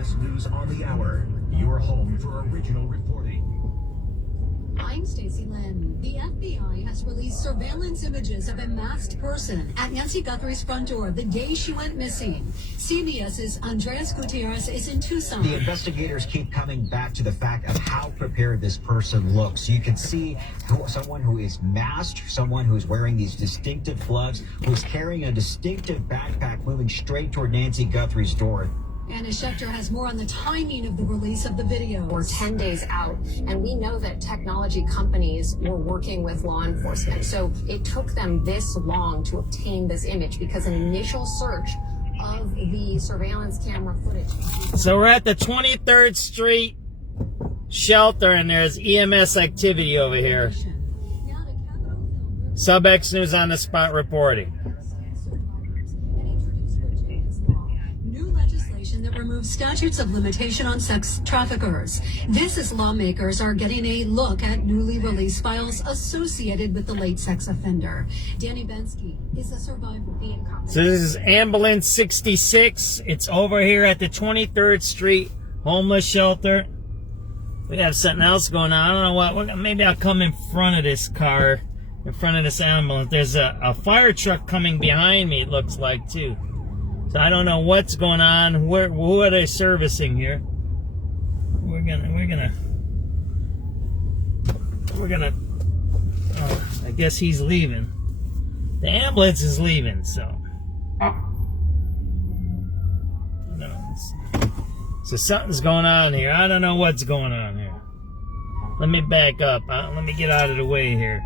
CBS News on the Hour, your home for original reporting. I'm Stacey Lynn. The FBI has released surveillance images of a masked person at Nancy Guthrie's front door the day she went missing. CBS's Andreas Gutierrez is in Tucson. The investigators keep coming back to the fact of how prepared this person looks. You can see someone who is masked, someone who is wearing these distinctive gloves, who's carrying a distinctive backpack moving straight toward Nancy Guthrie's door. Anna Schechter has more on the timing of the release of the video. We're 10 days out, and we know that technology companies were working with law enforcement. So it took them this long to obtain this image because an initial search of the surveillance camera footage. So we're at the 23rd Street shelter, and there's EMS activity over here. SubX.News on the spot reporting. That removes statutes of limitation on sex traffickers. This as lawmakers are getting a look at newly released files associated with the late sex offender. Danny Benski is a survivor. So this is Ambulance 66. It's over here at the 23rd Street homeless shelter. We have something else going on. I don't know what. Maybe I'll come in front of this car, in front of this ambulance. There's a fire truck coming behind me, it looks like, too. So I don't know what's going on. Who are they servicing here? We're gonna. Oh, I guess he's leaving. The ambulance is leaving. So. No. So something's going on here. I don't know what's going on here. Let me back up. Let me get out of the way here.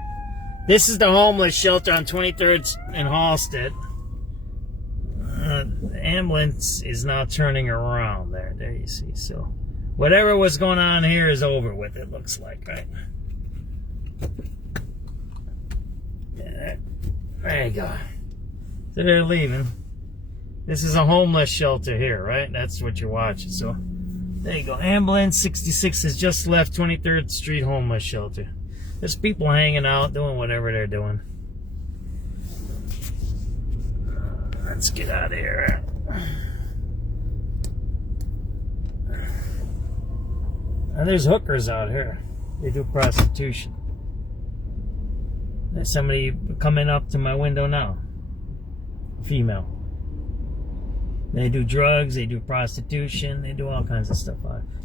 This is the homeless shelter on 23rd and Halsted. The ambulance is now turning around there. There you see. So whatever was going on here is over with, it looks like, right? Yeah, there you go. So they're leaving. This is a homeless shelter here, right? That's what you're watching. So there you go. Ambulance 66 has just left 23rd Street homeless shelter. There's people hanging out, doing whatever they're doing. Let's get out of here. Now, there's hookers out here. They do prostitution. There's somebody coming up to my window now. Female. They do drugs, they do prostitution, they do all kinds of stuff.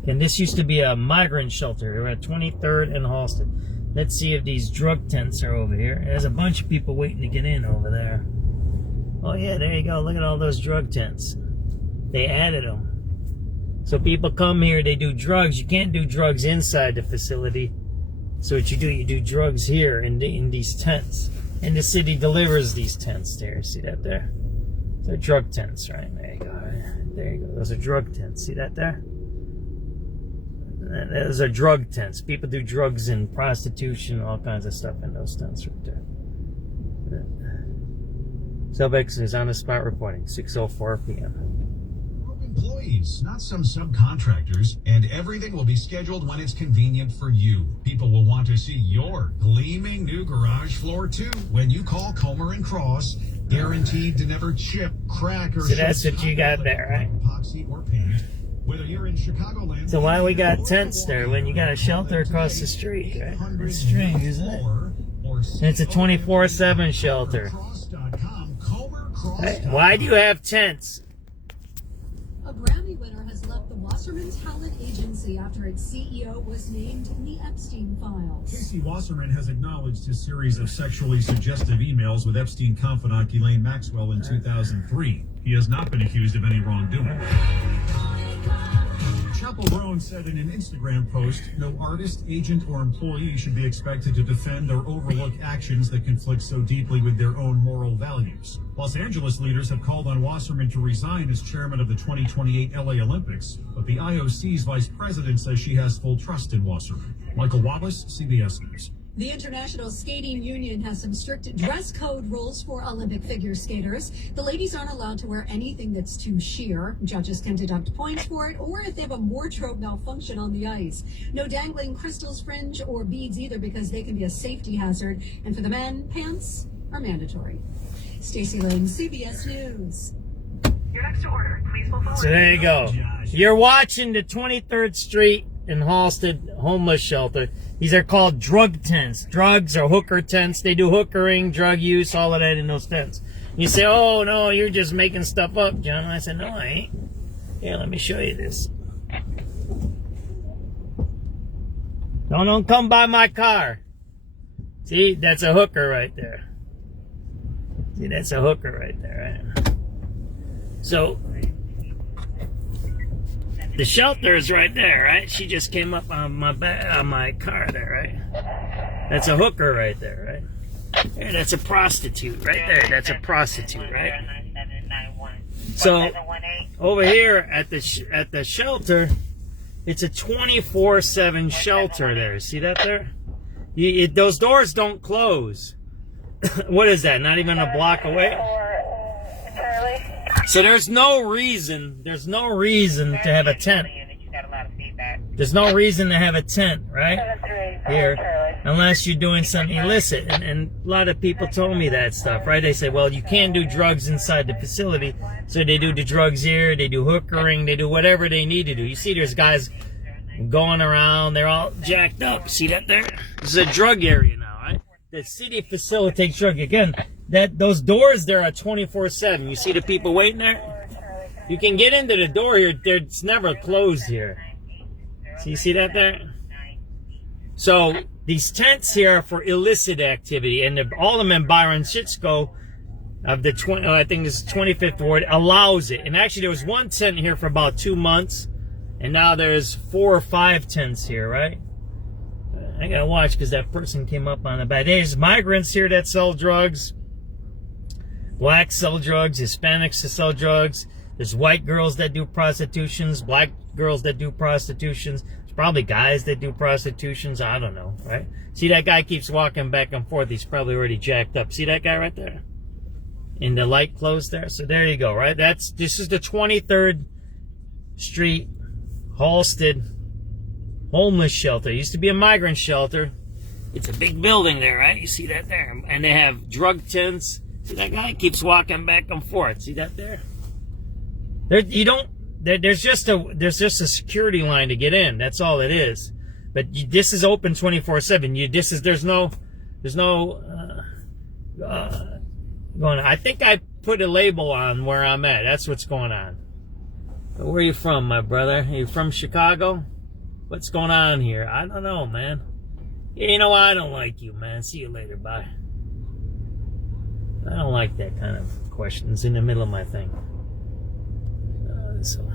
And this used to be a migrant shelter. We're at 23rd and Halsted. Let's see if these drug tents are over here. There's a bunch of people waiting to get in over there. Oh yeah, there you go. Look at all those drug tents. They added them. So people come here, they do drugs. You can't do drugs inside the facility. So what you do drugs here in these tents. And the city delivers these tents there. See that there? They're drug tents, right? There you go. There you go. Those are drug tents. See that there? Those are drug tents. People do drugs and prostitution, all kinds of stuff in those tents right there. SubX is on the spot reporting, 6:04 p.m. Employees, not some subcontractors, and everything will be scheduled when it's convenient for you. People will want to see your gleaming new garage floor too when you call Comer & Cross, guaranteed to never chip, crack, or so that's what you got there, right? Epoxy or paint. Whether you're in Chicagoland, so why we got tents there when you got a shelter across the street, right? It's strange, isn't it? And it's a 24/7 shelter. Hey, why do you have tents? A Grammy winner has left the Wasserman Talent Agency after its CEO was named in the Epstein files. JC Wasserman has acknowledged his series of sexually suggestive emails with Epstein confidant Ghislaine Maxwell in 2003. He has not been accused of any wrongdoing. Chappell Roan said in an Instagram post, no artist, agent, or employee should be expected to defend or overlook actions that conflict so deeply with their own moral values. Los Angeles leaders have called on Wasserman to resign as chairman of the 2028 LA Olympics, but the IOC's vice president says she has full trust in Wasserman. Michael Wallace, CBS News. The International Skating Union has some strict dress code rules for Olympic figure skaters. The ladies aren't allowed to wear anything that's too sheer. Judges can deduct points for it, or if they have a wardrobe malfunction on the ice. No dangling crystals, fringe, or beads either, because they can be a safety hazard. And for the men, pants are mandatory. Stacey Lynn, CBS News. Your next order, please pull forward. So there you go. You're watching the 23rd Street in Halsted homeless shelter. These are called drug tents. Drugs or hooker tents. They do hookering, drug use, all of that in those tents. You say, oh, no, you're just making stuff up, John. I said, no, I ain't. Here, let me show you this. Don't come by my car. See, that's a hooker right there. See, that's a hooker right there, right? So, the shelter is right there, right? She just came up on my car there, right? That's a hooker right there, right? There, that's a prostitute right there. That's a prostitute, right? So over here at the shelter, it's a 24/7 shelter there. See that there? Those doors don't close. What is that? Not even a block away? So there's no reason to have a tent. There's no reason to have a tent, right? Here, unless you're doing something illicit. And a lot of people told me that stuff, right? They say, well, you can't do drugs inside the facility. So they do the drugs here, they do hookering, they do whatever they need to do. You see there's guys going around, they're all jacked up. See that there? This is a drug area now, right? The city facilitates drug. Again, those doors there are 24/7. You see the people waiting there? You can get into the door here. It's never closed here. So you see that there? So these tents here are for illicit activity, and all of them in Byron Shitsko of the I think it's 25th ward allows it. And actually, there was one tent here for about 2 months, and now there's 4 or 5 tents here, right? I gotta watch because that person came up on the back. There's migrants here that sell drugs. Blacks sell drugs. Hispanics that sell drugs. There's white girls that do prostitutions. Black girls that do prostitutions. There's probably guys that do prostitutions. I don't know, right? See that guy keeps walking back and forth. He's probably already jacked up. See that guy right there? In the light clothes there. So there you go, right? This is the 23rd Street Halsted homeless shelter. It used to be a migrant shelter. It's a big building there, right? You see that there? And they have drug tents. See that guy keeps walking back and forth. See that there? There's just a security line to get in. That's all it is. But this is open 24/7. There's no going on. I think I put a label on where I'm at. That's what's going on. But where are you from, my brother? Are you from Chicago? What's going on here? I don't know, man. You know, I don't like you, man. See you later. Bye. I don't like that kind of questions in the middle of my thing. So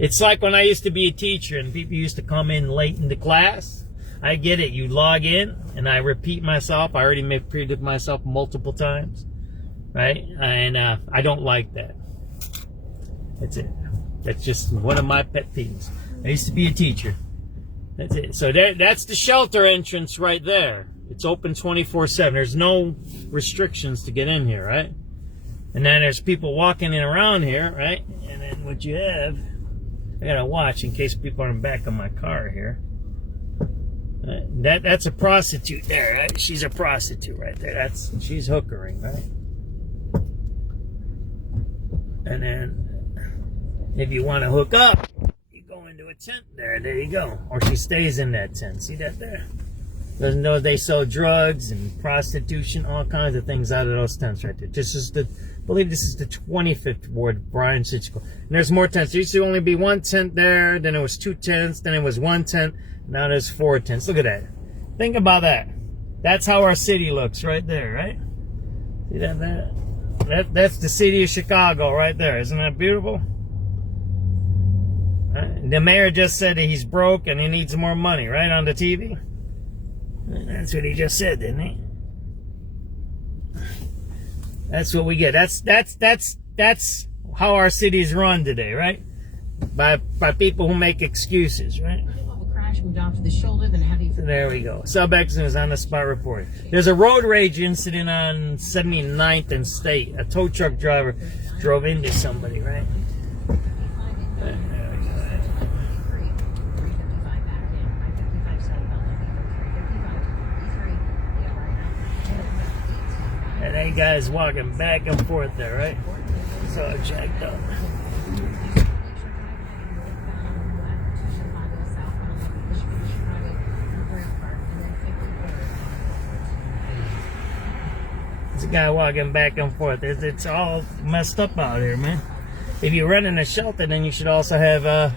it's like when I used to be a teacher and people used to come in late into class. I get it. You log in and I repeat myself. I already repeated myself multiple times, right? And I don't like that. That's it. That's just one of my pet peeves. I used to be a teacher. That's it. So that's the shelter entrance right there. It's open 24/7. There's no restrictions to get in here, right? And then there's people walking in around here, right? And then what you have, I gotta watch in case people are in the back of my car here. That's a prostitute there, right? She's a prostitute right there. She's hookering, right? And then if you want to hook up, you go into a tent there. There you go. Or she stays in that tent. See that there? Doesn't know they sell drugs and prostitution, all kinds of things out of those tents right there. I believe this is the 25th ward, Brian Sitchko. And there's more tents. There used to only be one tent there, then it was 2 tents, then it was 1 tent, now there's 4 tents. Look at that. Think about that. That's how our city looks right there, right? See that there? That's the city of Chicago right there. Isn't that beautiful? The mayor just said that he's broke and he needs more money, right, on the TV? That's what he just said, didn't he? That's what we get. That's how our city's run today, right? By people who make excuses, right? Crash moved off to the shoulder, then heavy. There we go. SubX.News on the spot report. There's a road rage incident on 79th and State. A tow truck driver drove into somebody, right? And that guy's walking back and forth there, right? So jacked up. a guy walking back and forth. It's all messed up out here, man. If you're running a shelter, then you should also have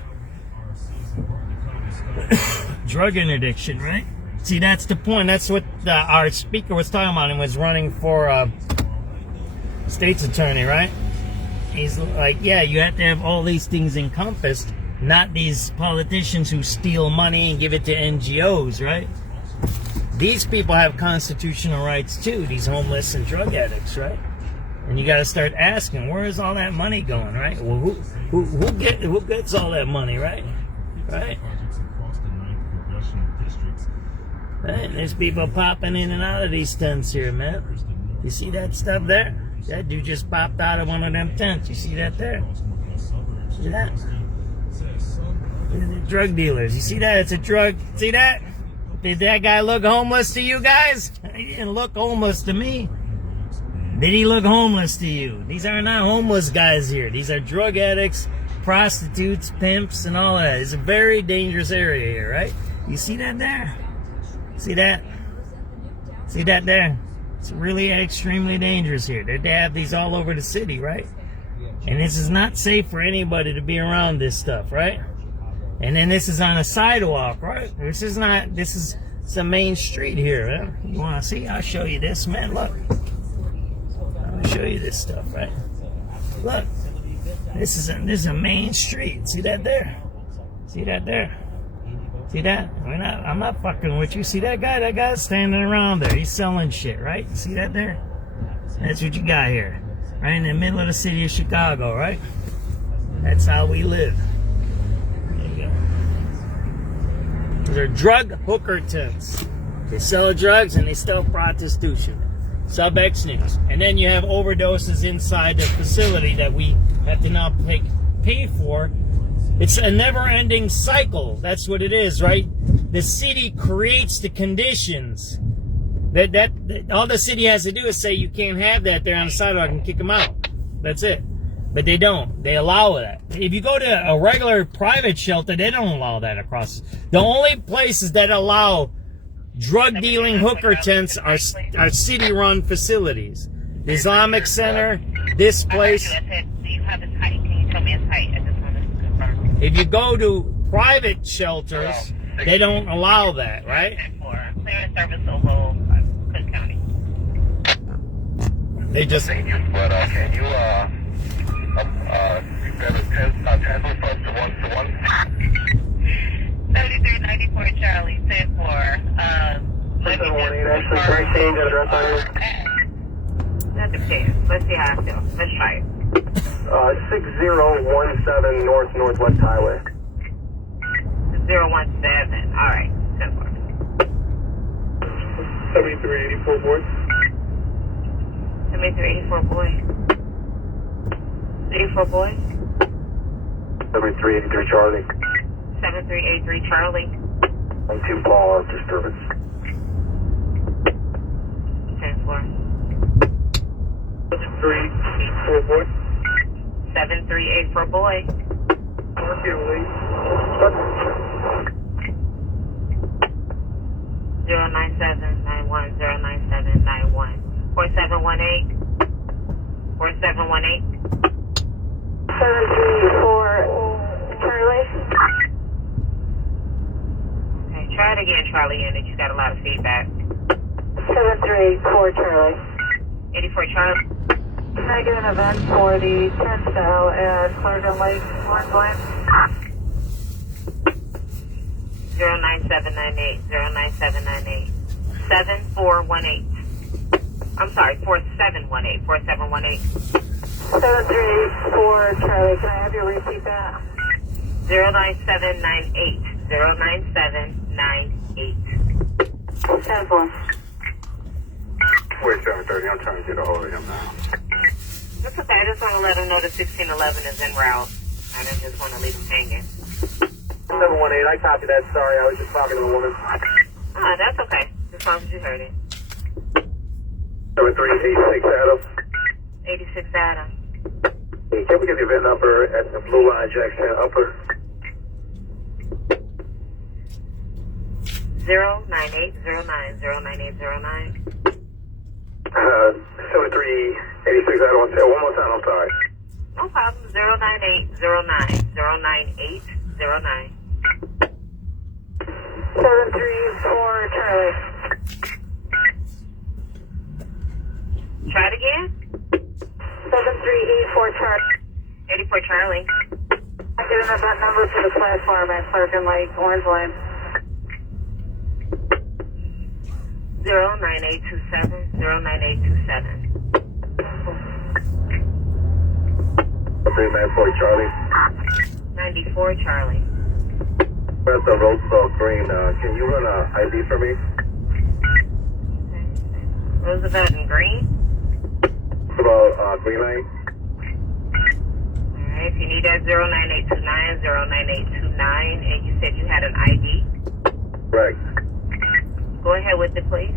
drug interdiction, right? See, that's the point. That's what our speaker was talking about and was running for state's attorney, right? He's like, yeah, you have to have all these things encompassed, not these politicians who steal money and give it to NGOs, right? These people have constitutional rights too, these homeless and drug addicts, right? And you got to start asking, where is all that money going, right? Well, who gets all that money, right? Right? Right? There's people popping in and out of these tents here, man. You see that stuff there? That dude just popped out of one of them tents. You see that there? See that? The drug dealers. You see that? It's a drug. See that? Did that guy look homeless to you guys? He didn't look homeless to me. Did he look homeless to you? These are not homeless guys here. These are drug addicts, prostitutes, pimps, and all that. It's a very dangerous area here, right? You see that there? See that? See that there? It's really extremely dangerous here. They have these all over the city, right? And this is not safe for anybody to be around this stuff, right? And then this is on a sidewalk, right? This is it's a main street here, man. You want to see? I'll show you this, man. Look. I'll show you this stuff, right? Look. This is a main street. See that there? See that there? See that? I'm not fucking with you. See that guy? That guy's standing around there. He's selling shit, right? See that there? That's what you got here. Right in the middle of the city of Chicago, right? That's how we live. There you go. These are drug hooker tents. They sell drugs and they sell prostitution. SubX.News. And then you have overdoses inside the facility that we have to now pay for. It's a never-ending cycle. That's what it is, right? The city creates the conditions. That all the city has to do is say you can't have that there on the sidewalk and kick them out. That's it. But they don't. They allow that. If you go to a regular private shelter, they don't allow that across. The only places that allow drug-dealing hooker tents are city-run facilities. The Islamic Center, this place. Do you have his height? Can you tell me his height? I just want to confirm. If you go to private shelters, they don't allow that, right? Clearance service Oval, Cook County. They just... But can you transfer folks to one? 7394 Charlie, 10-4. Let me that depends. Let's see how I feel. Let's try it. 6017 Northwest Highway. 017. All right. 10-4. 7384 boy. 7384 boy. 84 boy. 7383 Charlie. 7383 Charlie. 12 Paul, disturbance. 10-4. 7384 boy. 7384 boy. 09791 09791 4718 4718 734 Charlie. Okay, try it again, Charlie, and you got a lot of feedback. 7384 Charlie. 84 Charlie. Can I get an event for the turnstile at Clarendon Lake, Orange Line? 09798 09798 7418. I'm sorry, 4718 4718 7384 Charlie. Can I have you repeat that? 09798 09798 10-4. Wait, 730. I'm trying to get a hold of him now. That's okay. I just want to let him know that 1611 is en route. I didn't just want to leave him hanging. 718. I copy that. Sorry, I was just talking to the woman. Ah, that's okay. As long as you heard it. 7386 Adam. 86 Adam. Hey, can we get the event number at the Blue Line Jackson Upper? 09809 09809 7386, I don't want to say it one more time, I'm sorry. No problem. 09809. 09809. 734 Charlie. Try it again. 7384 Charlie. 84 Charlie. I'm giving that number to the platform at Clerken Lake, Orange Line. 09827. 09827. 394 Charlie. 94 Charlie. That's the Roosevelt Green. Can you run a ID for me? Roosevelt and Green. About Green Line. Alright, if you need that 09829, 09829, and you said you had an ID. Correct. Go ahead with it, please.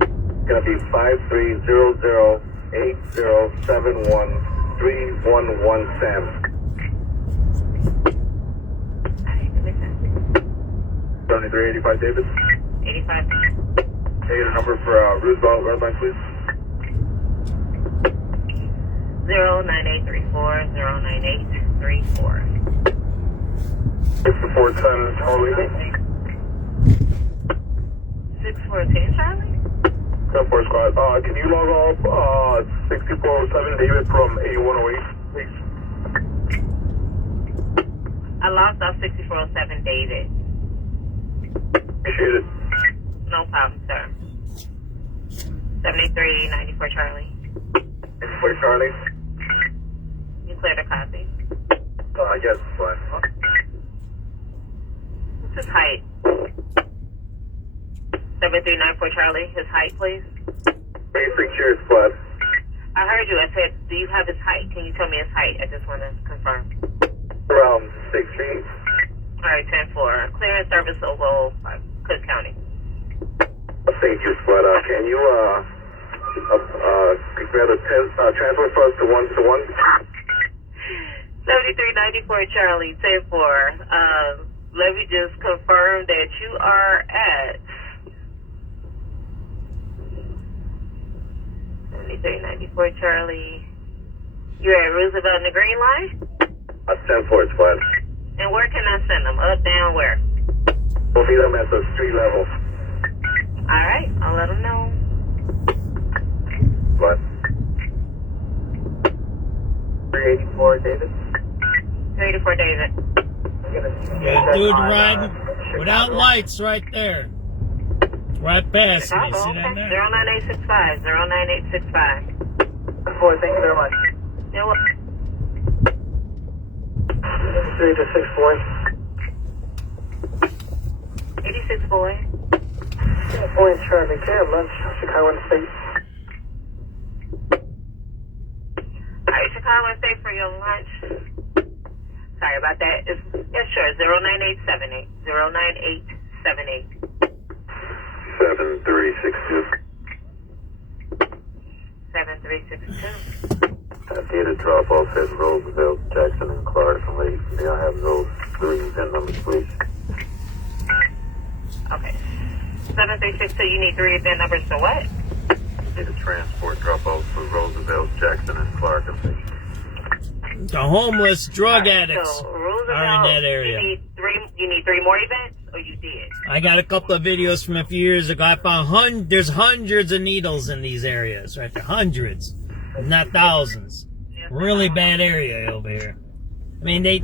It's gonna be 530080713117. 7385 David. 85. Hey, the number for Roosevelt Red Line, please. 09834. 09834. 6410 Charlie. 6410 Charlie? 10-4 squad. Can you log off 6407 David from 8108, please? I lost off 6407 David. Appreciate it. No problem, sir. 7394 Charlie. 94 Charlie. You cleared a copy. Yes, fine. What's his height? 7394 Charlie, his height, please. 86 years, squad. I heard you. I said, do you have his height? Can you tell me his height? I just want to confirm. Around 6 feet. All right, 10-4. Clearance service over Cook County. Thank you, squad. Can you grab a transfer for us to 1-1? 7394 Charlie, 10-4. Let me just confirm that you are at 7394 Charlie. You're at Roosevelt and the Green Line? 10-4, squad. And where can I send them? Up, down, where? We'll meet them at the street level. All right, I'll let them know. What? 384, David. 384 David. Yeah, dude riding without lights right there. Right past me. See that there? 09865. 09865. Boy, thank you very much. You're welcome. 326 boy. 86 boy. Boy in Charlie, can I have lunch? Chicago and State. Alright, Chicago and State for your lunch. Sorry about that. Yeah, sure. 09878. 09878. 7362. 7362. Data drop off at Roosevelt, Jackson, and Clark. Late. May I have those 3 VIN numbers, please? Okay. 7362, you need 3 VIN numbers for what? Data transport drop off for Roosevelt, Jackson, and Clark. The homeless drug addicts So, are in that area. You need 3 more events, or you did? I got a couple of videos from a few years ago. I found there's hundreds of needles in these areas, right there. Hundreds, not thousands. Really bad area over here. I mean, they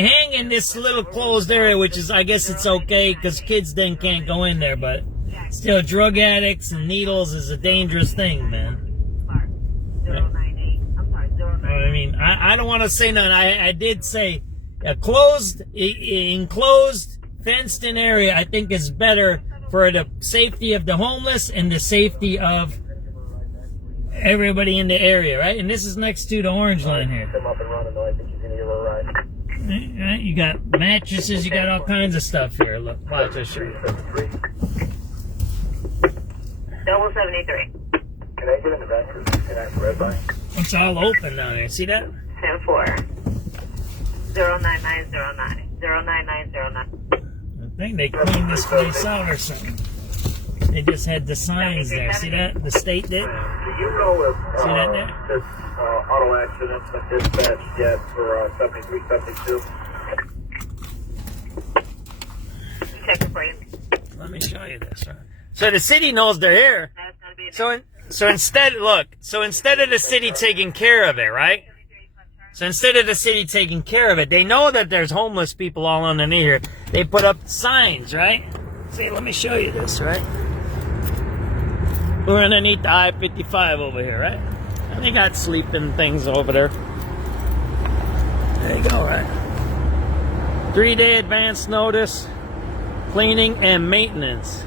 hang in this little closed area, which is, I guess it's okay because kids then can't go in there, but still, drug addicts and needles is a dangerous thing, man. 098. I'm sorry, 098. I mean, I don't want to say nothing. I did say a enclosed, fenced-in area, I think is better for the safety of the homeless and the safety of everybody in the area, right? And this is next to the orange line here. Right? You got mattresses, you got all kinds of stuff here. Look, watch this show you. 773. Can I get in the back? Can I red line? It's all open down there. See that? 10-4. 09909. 09909. I think they cleaned this place out or something. They just had the signs there. See that? The state did. Do you know if See that there? this auto accident's been dispatched yet for 7372? Check it for you. Let me show you this. Right? So the city knows they're here. That's gonna be So instead of the city taking care of it, right? So instead of the city taking care of it, they know that there's homeless people all underneath here. They put up signs, right? See, let me show you this, right? We're underneath the I-55 over here, right? And they got sleeping things over there. There you go, right? 3-day advance notice, cleaning and maintenance.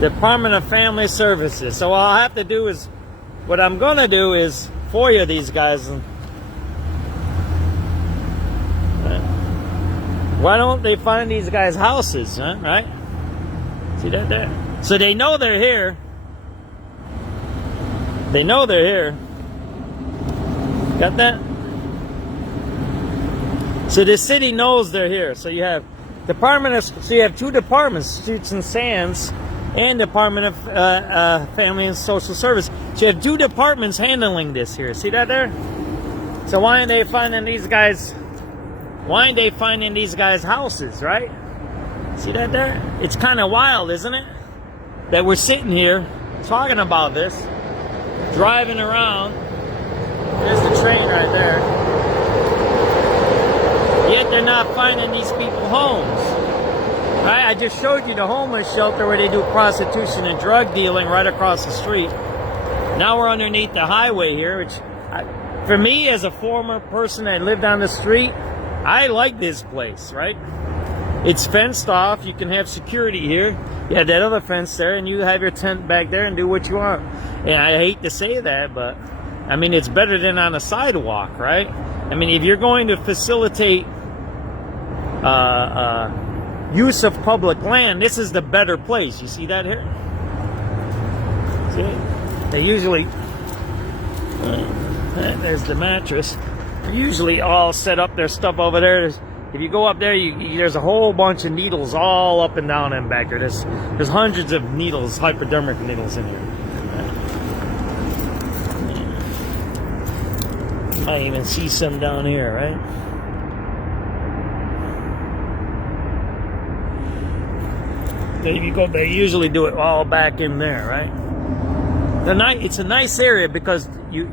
Department of Family Services. So all I have to do is, what I'm going to do is FOIA these guys. And, why don't they find these guys' houses, huh? Right? See that there? So they know they're here. They know they're here. Got that? So the city knows they're here. So you have so you have two departments, Streets and Sands, and Department of Family and Social Service. So you have two departments handling this here. See that there? So why aren't they finding these guys? Why aren't they finding these guys' houses, right? See that there? It's kind of wild, isn't it? That we're sitting here talking about this, driving around. There's the train right there. Yet they're not finding these people homes. Right? I just showed you the homeless shelter where they do prostitution and drug dealing right across the street. Now we're underneath the highway here, which for me as a former person that lived on the street, I like this place, right? It's fenced off. You can have security here. You have that other fence there, and you have your tent back there and do what you want. And I hate to say that, but I mean, it's better than on a sidewalk, right? I mean, if you're going to facilitate use of public land, this is the better place. You see that here? See? They usually... there's the mattress. They usually all set up their stuff over there. If you go up there, there's a whole bunch of needles all up and down and back there. There's hundreds of needles, hypodermic needles in here. You might even see some down here, right? They usually do it all back in there, right? It's a nice area because you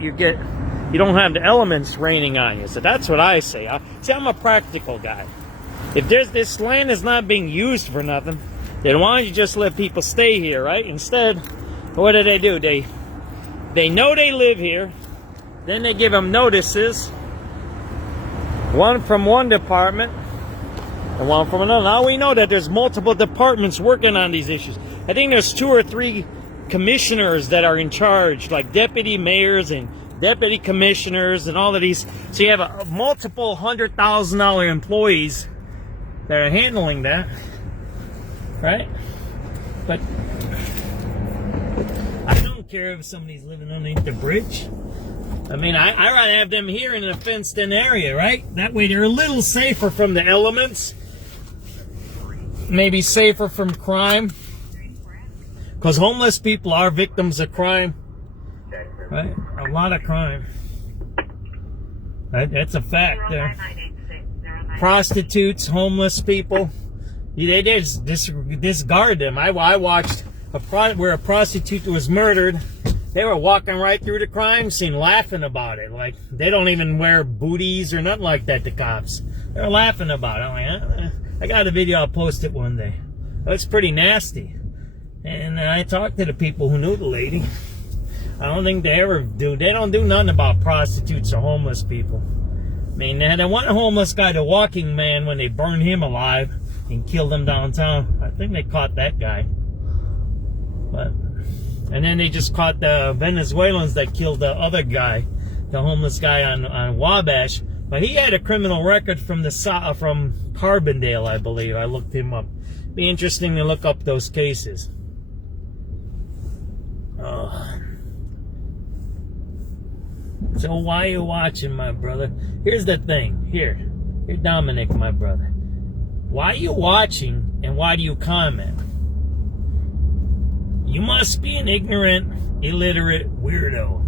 don't have the elements raining on you. So that's what I say. I'm a practical guy. If this land is not being used for nothing, then why don't you just let people stay here, right? Instead, what do? They know they live here. Then they give them notices. One from one department and one from another. Now we know that there's multiple departments working on these issues. I think there's 2 or 3 commissioners that are in charge, like deputy mayors and deputy commissioners and all of these. So you have multiple $100,000 employees that are handling that, right? But I don't care if somebody's living underneath the bridge. I mean, I'd rather have them here in a fenced-in area, right? That way they're a little safer from the elements. Maybe safer from crime. Because homeless people are victims of crime. Right? A lot of crime. That's a fact there. Prostitutes, homeless people. They just discard them. I watched where a prostitute was murdered. They were walking right through the crime scene laughing about it. Like, they don't even wear booties or nothing like that, the cops. They're laughing about it. I'm like, I got a video, I'll post it one day. It's pretty nasty. And I talked to the people who knew the lady. I don't think they ever do. They don't do nothing about prostitutes or homeless people. I mean, they had one homeless guy, the walking man, when they burned him alive and killed him downtown. I think they caught that guy. And then they just caught the Venezuelans that killed the other guy, the homeless guy on Wabash. But he had a criminal record from Carbondale, I believe. I looked him up. Be interesting to look up those cases. So why are you watching, my brother? Here's the thing. Here, Dominic, my brother. Why are you watching and why do you comment? You must be an ignorant, illiterate weirdo.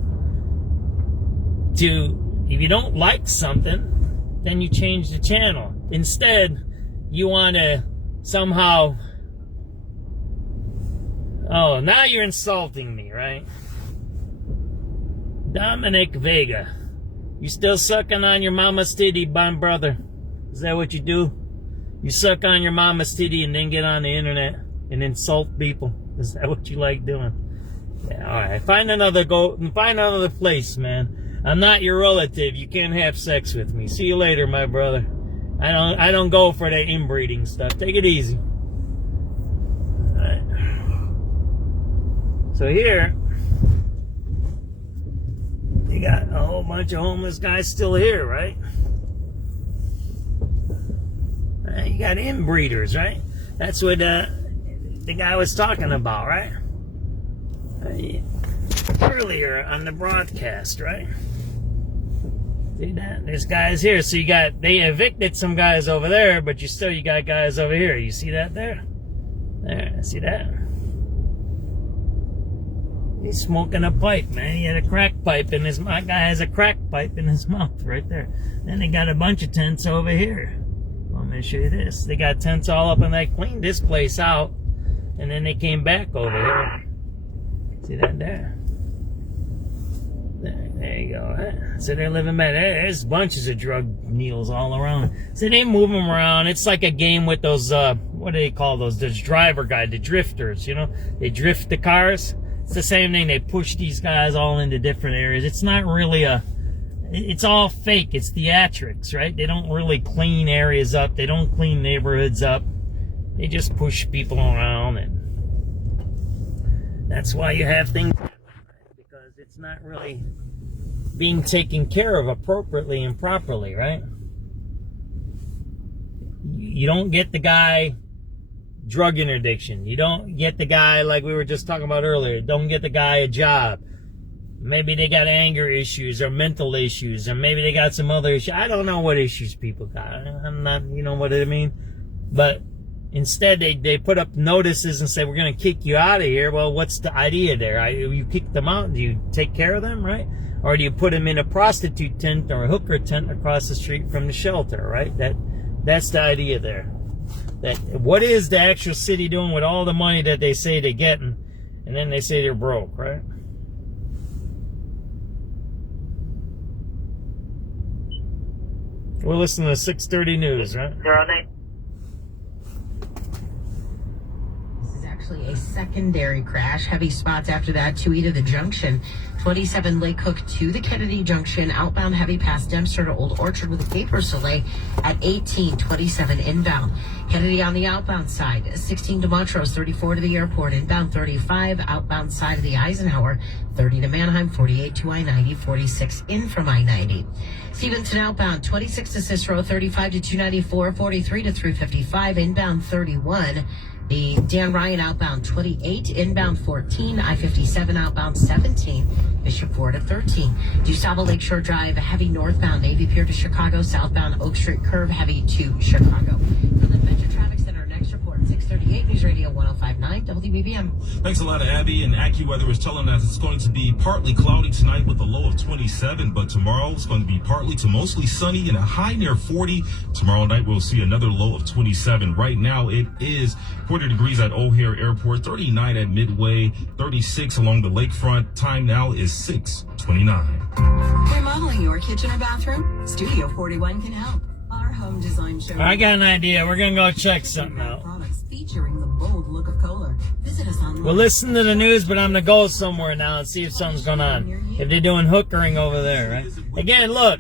If you don't like something, then you change the channel. Instead, you want to somehow... Oh, now you're insulting me, right? Dominic Vega. You still sucking on your mama's titty, my brother? Is that what you do? You suck on your mama's titty and then get on the internet and insult people? Is that what you like doing? Yeah, alright. Find another place, man. I'm not your relative. You can't have sex with me. See you later, my brother. I don't go for that inbreeding stuff. Take it easy. Alright. So here, you got a whole bunch of homeless guys still here, right? You got inbreeders, right? That's what the guy was talking about, right? Earlier on the broadcast, right? See that? There's guys here. So they evicted some guys over there, but you got guys over here. You see that there? There, see that? He's smoking a pipe, man. He had a crack pipe in his mouth. My guy has a crack pipe in his mouth right there. Then they got a bunch of tents over here. Let me show you this. They got tents all up and they cleaned this place out. And then they came back over here. See that there? There you go. So they're living better. There's bunches of drug needles all around. So they move them around. It's like a game with those, what do they call those? Those driver guys, the drifters, you know? They drift the cars. It's the same thing. They push these guys all into different areas. It's not really it's all fake. It's theatrics, right? They don't really clean areas up. They don't clean neighborhoods up. They just push people around, and that's why you have things happen, right? Because it's not really being taken care of appropriately and properly, right? You don't get the guy drug interdiction. You don't get the guy, like we were just talking about earlier, don't get the guy a job. Maybe they got anger issues or mental issues, or maybe they got some other issues. I don't know what issues people got. I'm not, you know what I mean? But instead, they put up notices and say, we're going to kick you out of here. Well, what's the idea there? You kick them out, do you take care of them, right? Or do you put them in a prostitute tent or a hooker tent across the street from the shelter, right? That's the idea there. That what is the actual city doing with all the money that they say they're getting, and then they say they're broke, right? We're listening to 630 News, right? This is actually a secondary crash. Heavy spots after that to either the junction 27 Lake Hook to the Kennedy Junction, outbound heavy past Dempster to Old Orchard with a paper delay at 18:27 inbound. Kennedy on the outbound side, 16 to Montrose, 34 to the airport, inbound 35, outbound side of the Eisenhower, 30 to Manheim, 48 to I-90, 46 in from I-90. Stevenson outbound, 26 to Cicero, 35 to 294, 43 to 355, inbound 31. The Dan Ryan outbound 28, inbound 14, I-57 outbound 17, Bishop Ford at 13. DuSable Lakeshore Drive, heavy northbound, Navy Pier to Chicago, southbound Oak Street Curve, heavy to Chicago. From the Adventure Traffic Center, next report, 638 News Radio 105.9 WBBM. Thanks a lot, Abby. And AccuWeather is telling us it's going to be partly cloudy tonight with a low of 27, but tomorrow it's going to be partly to mostly sunny and a high near 40. Tomorrow night we'll see another low of 27. Right now it is 40 degrees at O'Hare Airport, 39 at Midway, 36 along the lakefront. Time now is 6:29. Remodeling your kitchen or bathroom? Studio 41 can help. Our home design show. I got an idea. We're going to go check something out. Products featuring the bold look of Kugler. Visit us online. We'll listen to the news, but I'm going to go somewhere now and see if something's going on. If they're doing hookering over there, right? Again, look.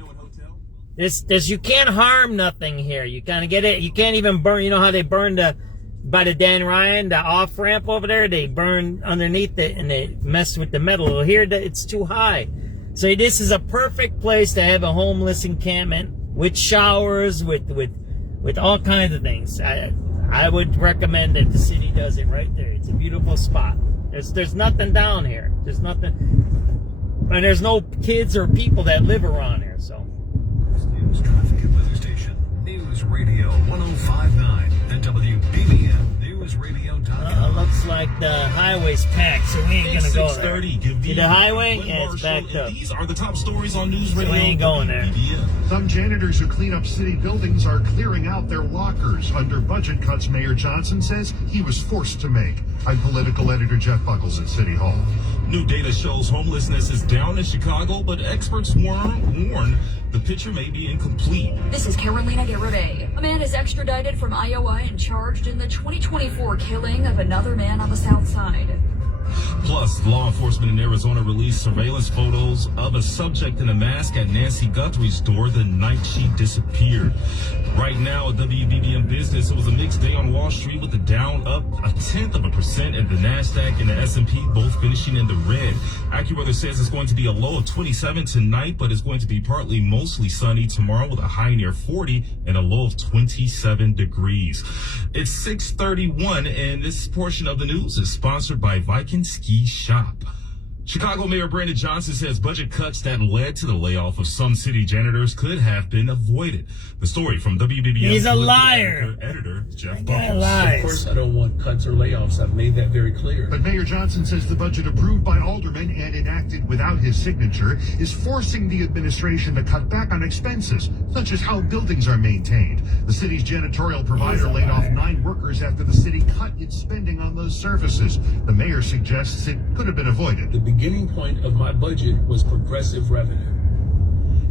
This you can't harm nothing here. You kind of get it. You can't even burn. You know how they burned by the Dan Ryan, the off ramp over there? They burn underneath it and they mess with the metal. Well, here it's too high. So this is a perfect place to have a homeless encampment with showers, with all kinds of things. I would recommend that the city does it right there. It's a beautiful spot. There's nothing down here. There's nothing. And there's no kids or people that live around here, so. News traffic and weather station. News Radio 105.9 and WBBM NewsRadio.com. Looks like the highway's packed, so we ain't gonna go there. 6:30, give See the highway? Yeah, it's backed up. These are the top stories on News So Radio. we ain't going there. Some janitors who clean up city buildings are clearing out their lockers under budget cuts Mayor Johnson says he was forced to make. I'm political editor Jeff Buckles at City Hall. New data shows homelessness is down in Chicago, but experts warn the picture may be incomplete. This is Carolina Garibay. A man is extradited from Iowa and charged in the 2024 killing of another man on the South Side. Plus, law enforcement in Arizona released surveillance photos of a subject in a mask at Nancy Guthrie's door the night she disappeared. Right now at WBBM Business, it was a mixed day on Wall Street with the Dow up 0.1% and the NASDAQ and the S&P both finishing in the red. AccuWeather says it's going to be a low of 27 tonight, but it's going to be partly mostly sunny tomorrow with a high near 40 and a low of 27 degrees. It's 6:31, and this portion of the news is sponsored by Viking Ski Shop. Chicago Mayor Brandon Johnson says budget cuts that led to the layoff of some city janitors could have been avoided. The story from WBBM. He's a liar. Editor Jeff Buckles. Of course, I don't want cuts or layoffs. I've made that very clear. But Mayor Johnson says the budget approved by aldermen and enacted without his signature is forcing the administration to cut back on expenses, such as how buildings are maintained. The city's janitorial provider laid off 9 workers after the city cut its spending on those services. The mayor suggests it could have been avoided. The beginning point of my budget was progressive revenue.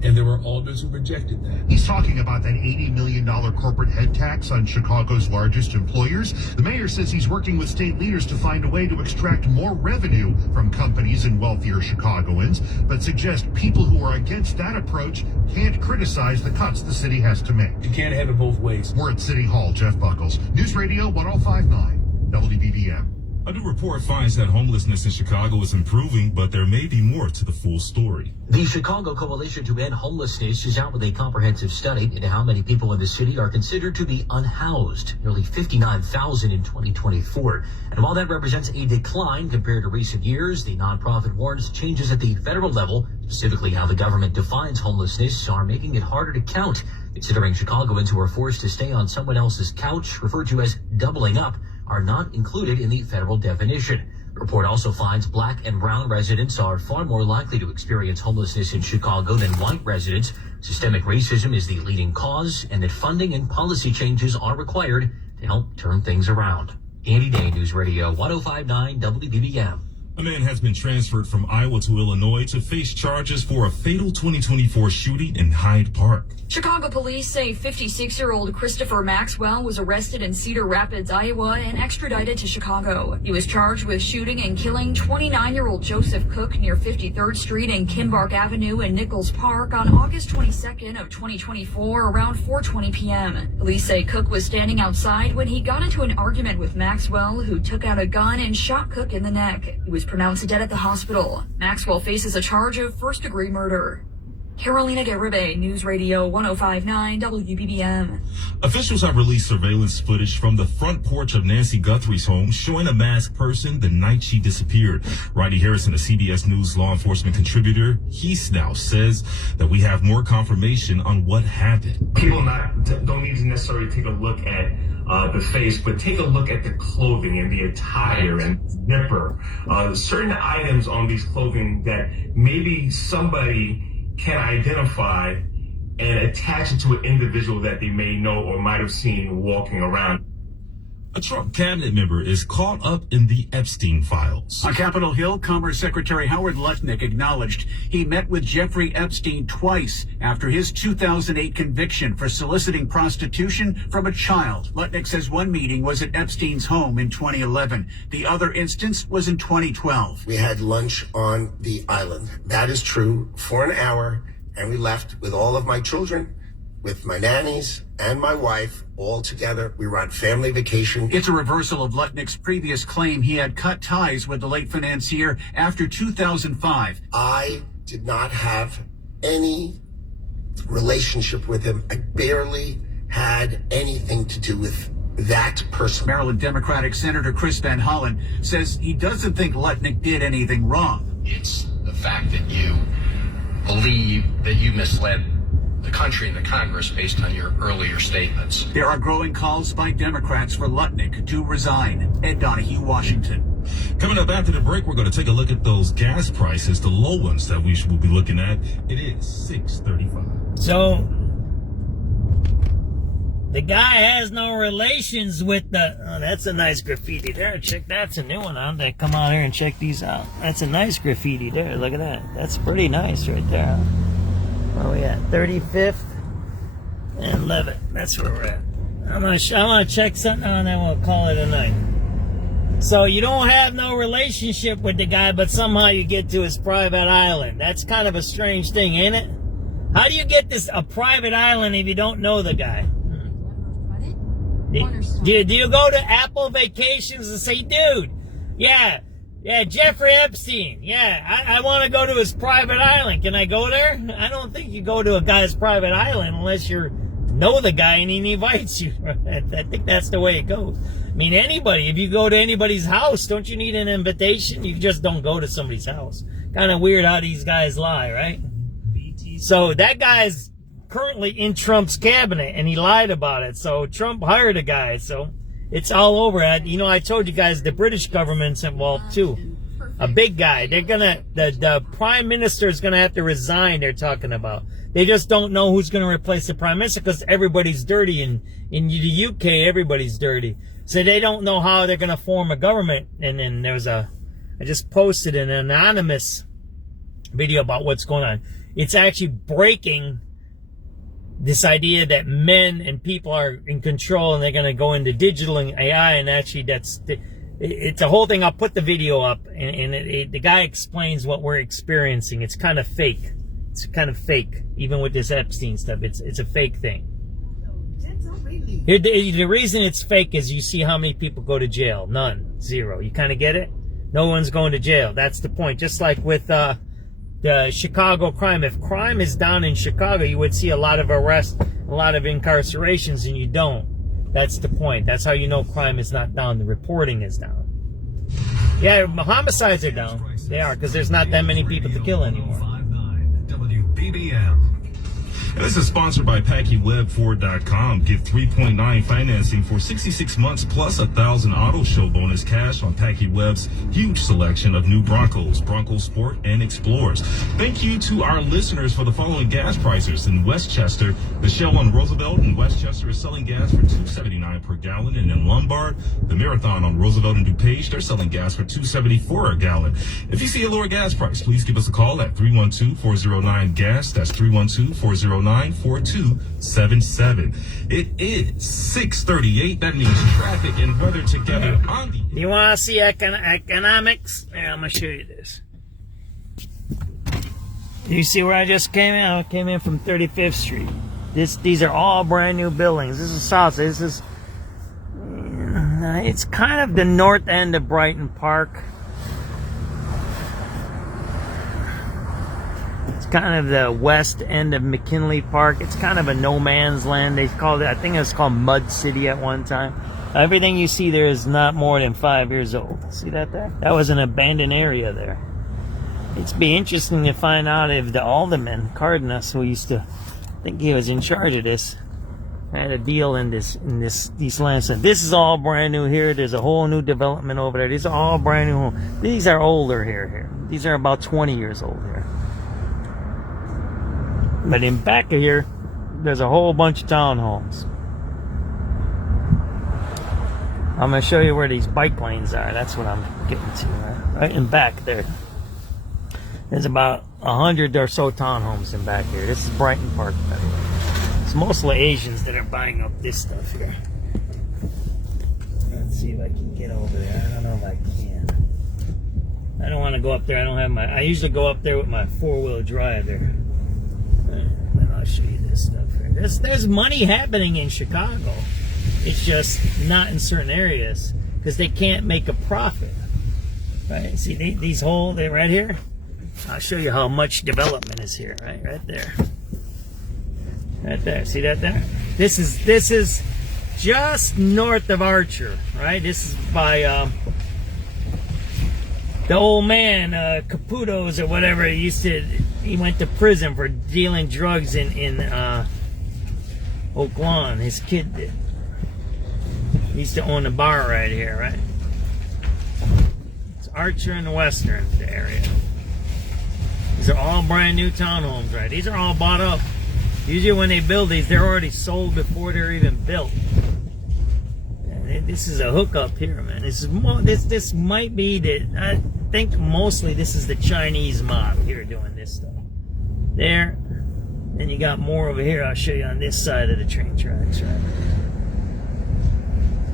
And there were alders who rejected that. He's talking about that $80 million corporate head tax on Chicago's largest employers. The mayor says he's working with state leaders to find a way to extract more revenue from companies and wealthier Chicagoans, but suggests people who are against that approach can't criticize the cuts the city has to make. You can't have it both ways. We're at City Hall. Jeff Buckles, News Radio 105.9 WBBM. A new report finds that homelessness in Chicago is improving, but there may be more to the full story. The Chicago Coalition to End Homelessness is out with a comprehensive study into how many people in the city are considered to be unhoused, nearly 59,000 in 2024. And while that represents a decline compared to recent years, the nonprofit warns changes at the federal level, specifically how the government defines homelessness, are making it harder to count, considering Chicagoans who are forced to stay on someone else's couch, referred to as doubling up, are not included in the federal definition. The report also finds black and brown residents are far more likely to experience homelessness in Chicago than white residents. Systemic racism is the leading cause, and that funding and policy changes are required to help turn things around. Andy Day, News Radio 105.9 WBBM. A man has been transferred from Iowa to Illinois to face charges for a fatal 2024 shooting in Hyde Park. Chicago police say 56-year-old Christopher Maxwell was arrested in Cedar Rapids, Iowa, and extradited to Chicago. He was charged with shooting and killing 29-year-old Joseph Cook near 53rd Street and Kimbark Avenue in Nichols Park on August 22nd of 2024 around 4:20 p.m. Police say Cook was standing outside when he got into an argument with Maxwell, who took out a gun and shot Cook in the neck. He was pronounced dead at the hospital. Maxwell faces a charge of first-degree murder. Carolina Garibay, News Radio 105.9 WBBM. Officials have released surveillance footage from the front porch of Nancy Guthrie's home showing a masked person the night she disappeared. Rodney Harrison, a CBS News law enforcement contributor, he now says that we have more confirmation on what happened. People don't need to necessarily take a look at the face, but take a look at the clothing and the attire and zipper. Certain items on these clothing that maybe somebody can identify and attach it to an individual that they may know or might have seen walking around. A Trump cabinet member is caught up in the Epstein files. On Capitol Hill, Commerce Secretary Howard Lutnick acknowledged he met with Jeffrey Epstein twice after his 2008 conviction for soliciting prostitution from a child. Lutnick says one meeting was at Epstein's home in 2011. The other instance was in 2012. We had lunch on the island. That is true, for an hour, and we left with all of my children, with my nannies and my wife, all together. We were on family vacation. It's a reversal of Lutnick's previous claim he had cut ties with the late financier after 2005. I did not have any relationship with him. I barely had anything to do with that person. Maryland Democratic Senator Chris Van Hollen says he doesn't think Lutnick did anything wrong. It's the fact that you believe that you misled the country and the Congress based on your earlier statements. There are growing calls by Democrats for Lutnick to resign. Ed Donahue, Washington. Coming up after the break, we're going to take a look at those gas prices, the low ones that we will be looking at. It is $6.35. So the guy has no relations with the... Oh, that's a nice graffiti there. Check, that's a new one. I'm going to come out here and check these out. That's a nice graffiti there. Look at that. That's pretty nice right there. Where are we at? 35th and 11th. That's where we're at. I'm gonna check something out and then we'll call it a night. So you don't have no relationship with the guy, but somehow you get to his private island. That's kind of a strange thing, ain't it? How do you get a private island if you don't know the guy? Do you go to Apple Vacations and say, dude, yeah, Jeffrey Epstein, I want to go to his private island. Can I go there? I don't think you go to a guy's private island unless you know the guy and he invites you. I think that's the way it goes. I mean, anybody, if you go to anybody's house, don't you need an invitation? You just don't go to somebody's house. Kind of weird how these guys lie, right? So that guy's currently in Trump's cabinet and he lied about it. So Trump hired a guy, so it's all over. I told you guys the British government's involved too. A big guy. They're the prime minister is gonna have to resign. They're talking about. They just don't know who's gonna replace the prime minister because everybody's dirty. In the UK, everybody's dirty. So they don't know how they're gonna form a government. And then I just posted an anonymous video about what's going on. It's actually breaking this idea that men and people are in control and they're going to go into digital and AI, and actually it's a whole thing. I'll put the video up, and the guy explains what we're experiencing. It's kind of fake. It's kind of fake, even with this Epstein stuff. It's a fake thing. Here, the reason it's fake is you see how many people go to jail. None. Zero. You kind of get it? No one's going to jail. That's the point. Just like with the Chicago crime. If crime is down in Chicago, you would see a lot of arrests, a lot of incarcerations, and you don't. That's the point. That's how you know crime is not down. The reporting is down. Yeah, homicides are down. They are, because there's not that many people to kill anymore. WBBM. And this is sponsored by PackyWeb4.com. Get 3.9 financing for 66 months plus $1,000 auto show bonus cash on PackyWeb's huge selection of new Broncos, Bronco Sport, and Explorers. Thank you to our listeners for the following gas prices. In Westchester, the Shell on Roosevelt in Westchester is selling gas for $2.79 per gallon. And in Lombard, the Marathon on Roosevelt and DuPage, they're selling gas for $2.74 a gallon. If you see a lower gas price, please give us a call at 312-409-GAS. That's 312-409-4277. It is 6:38. That means traffic and weather together on the... You want to see economics? Yeah, I'm going to show you this. You see where I just came in? I came in from 35th Street. These are all brand new buildings. This is South. This is... It's kind of the north end of Brighton Park. Kind of the west end of McKinley Park. It's kind of a no man's land. They called it, I think it was called Mud City at one time. Everything you see there is not more than 5 years old. See that there? That was an abandoned area there. It'd be interesting to find out if the alderman, Cardenas, who used to think he was in charge of this, had a deal in these lands. So this is all brand new here. There's a whole new development over there. These are all brand new homes. These are older here. These are about 20 years old here. But in back of here, there's a whole bunch of townhomes. I'm going to show you where these bike lanes are. That's what I'm getting to. Right in back there. There's about 100 or so townhomes in back here. This is Brighton Park, by the way. It's mostly Asians that are buying up this stuff here. Let's see if I can get over there. I don't know if I can. I don't want to go up there. I usually go up there with my four-wheel drive there. And I'll show you this stuff here. There's money happening in Chicago. It's just not in certain areas because they can't make a profit. Right? See these holes right here? I'll show you how much development is here. Right there. Right there. See that there? This is just north of Archer. Right? This is by The old man, Caputo's or whatever, he went to prison for dealing drugs in Oak Lawn. His kid did. He used to own a bar right here, right? It's Archer and the Western area. These are all brand new townhomes, right? These are all bought up. Usually when they build these, they're already sold before they're even built. And this is a hookup here, man. This might be I think mostly this is the Chinese mob here doing this stuff. There. And you got more over here. I'll show you on this side of the train tracks, right?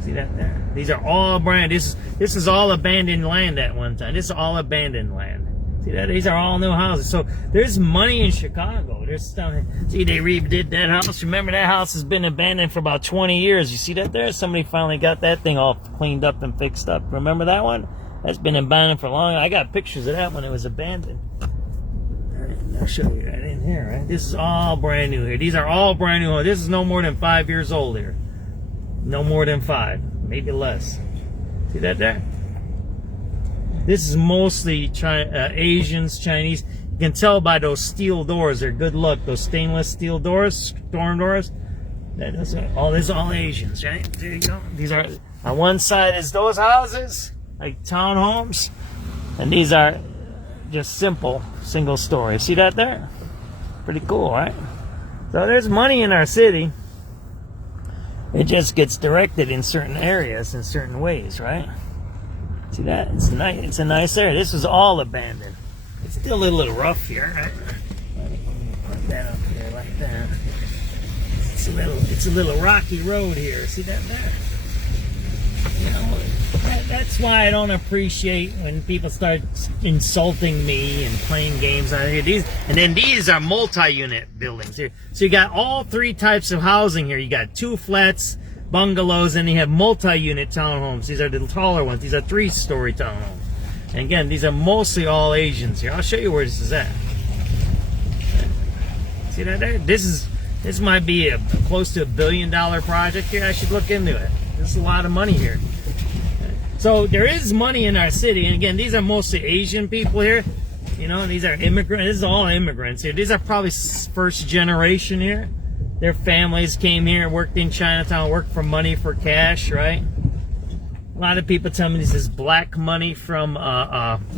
See that there? These are all brand. This is all abandoned land at one time. This is all abandoned land. See that? These are all new houses. So there's money in Chicago. There's stuff. See, they redid that house. Remember, that house has been abandoned for about 20 years. You see that there? Somebody finally got that thing all cleaned up and fixed up. Remember that one? That's been abandoned for long. I got pictures of that when it was abandoned. I'll show you right in here, right? This is all brand new here. These are all brand new. This is no more than 5 years old here. No more than 5, maybe less. See that there? This is mostly Asians, Chinese. You can tell by those steel doors. They're good luck. Those stainless steel doors, storm doors. This is all Asians, right? There you go. These are, on one side is those houses, like townhomes. And these are just simple single story. See that there? Pretty cool, right? So there's money in our city. It just gets directed in certain areas in certain ways, right? See that? It's nice. It's a nice area. This was all abandoned. It's still a little rough here, right? Let me put that up here like that. It's a little rocky road here. See that there? You know, that's why I don't appreciate when people start insulting me and playing games on here. These are multi-unit buildings here. So you got all 3 types of housing here. You got 2 flats, bungalows, and you have multi-unit townhomes. These are the taller ones. These are 3-story townhomes. And again, these are mostly all Asians here. I'll show you where this is at. See that there? This might be close to $1 billion project here. I should look into it. There's a lot of money here. So there is money in our city. And again, these are mostly Asian people here. You know, these are immigrants. This is all immigrants here. These are probably first generation here. Their families came here, worked in Chinatown, worked for money for cash, right? A lot of people tell me this is black money from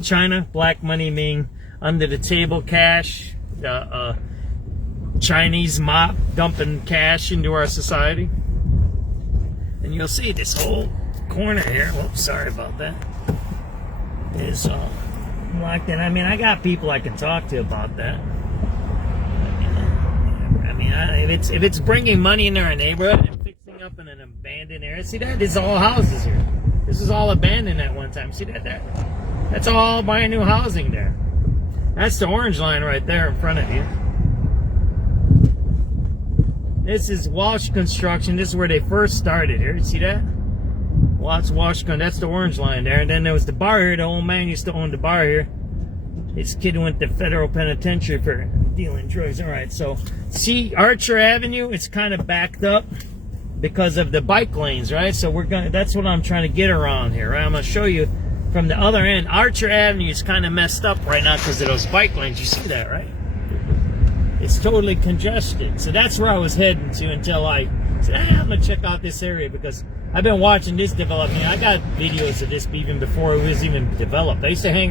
China. Black money meaning under the table cash. Chinese mob dumping cash into our society. And you'll see this whole corner here. Whoops, sorry about that. Is locked in. I mean, I got people I can talk to about that. I mean, if it's bringing money into our neighborhood and fixing up in an abandoned area. See that? This is all houses here. This is all abandoned at one time. See that there? That's all brand new housing there. That's the orange line right there in front of you. This is Walsh Construction. This is where they first started here. See that? Walsh Construction. That's the orange line there. And then there was the bar here. The old man used to own the bar here. This kid went to federal penitentiary for dealing drugs. All right, so see Archer Avenue? It's kind of backed up because of the bike lanes, right? So that's what I'm trying to get around here, right? I'm gonna show you from the other end. Archer Avenue is kind of messed up right now because of those bike lanes. You see that, right? It's totally congested. So that's where I was heading to until I said, I'm gonna check out this area because I've been watching this development. I got videos of this even before it was even developed. I used to hang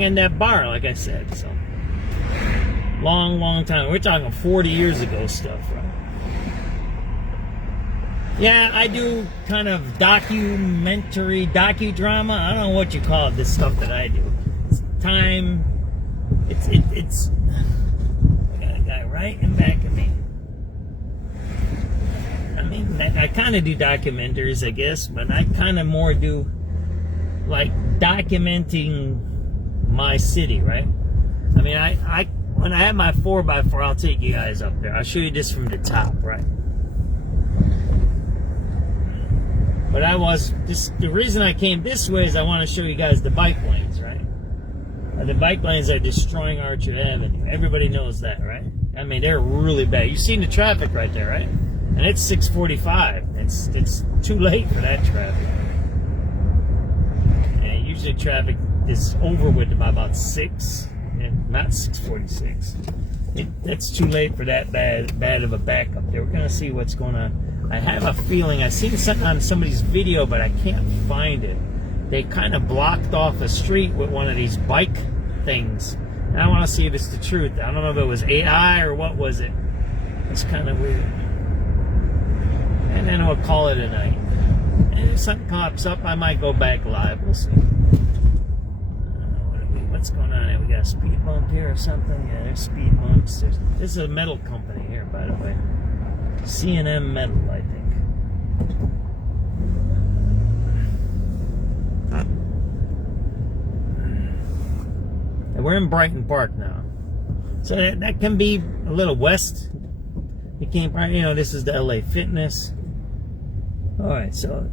in that bar, like I said. So long time. We're talking 40 years ago stuff, right? Yeah, I do kind of docudrama. I don't know what you call it, this stuff that I do. It's time. It's. I got a guy right in back of me. I mean, I kind of do documentaries, I guess, but I kind of more do like documenting my city, right? I mean, I when I have my 4x4, I'll take you guys up there. I'll show you this from the top, right? But the reason I came this way is I want to show you guys the bike lanes, right? The bike lanes are destroying Archer Avenue. Everybody knows that, right? I mean, they're really bad. You've seen the traffic right there, right? And it's 6:45. It's too late for that traffic. And usually traffic this over with by about 6, and not 6:46. That's too late for that bad of a backup there. We're gonna see what's going on. I have a feeling I've seen something on somebody's video, but I can't find it. They kind of blocked off a street with one of these bike things. And I want to see if it's the truth. I don't know if it was AI or what was it. It's kind of weird. And then we'll call it a night. And if something pops up, I might go back live. We'll see. What's going on here? We got a speed bump here or something? Yeah, there's speed bumps. This is a metal company here, by the way. C&M Metal, I think. And we're in Brighton Park now. So that can be a little west. You can't, you know, this is the LA Fitness. Alright, so,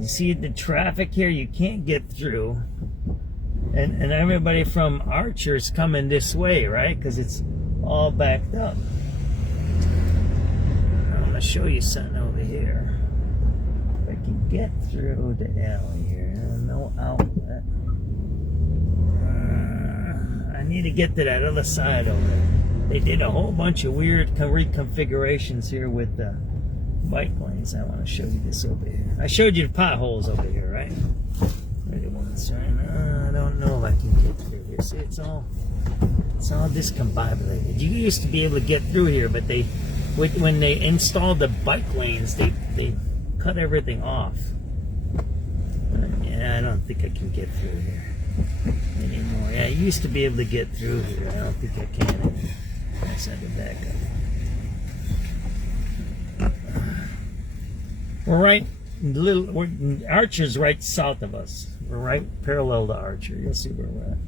you see the traffic here? You can't get through. And everybody from Archer's coming this way, right? Because it's all backed up. I'm going to show you something over here. If I can get through the alley here. No outlet. I need to get to that other side over there. They did a whole bunch of weird reconfigurations here with the bike lanes. I want to show you this over here. I showed you the potholes over here, right? I don't know if I can get through here. See, it's all discombobulated. You used to be able to get through here, but when they installed the bike lanes, they cut everything off. Yeah, I don't think I can get through here anymore. Yeah, I used to be able to get through here. I don't think I can anymore. Let's have it back up. We're right. Archer's right south of us. We're right parallel to Archer. You'll see where we're at.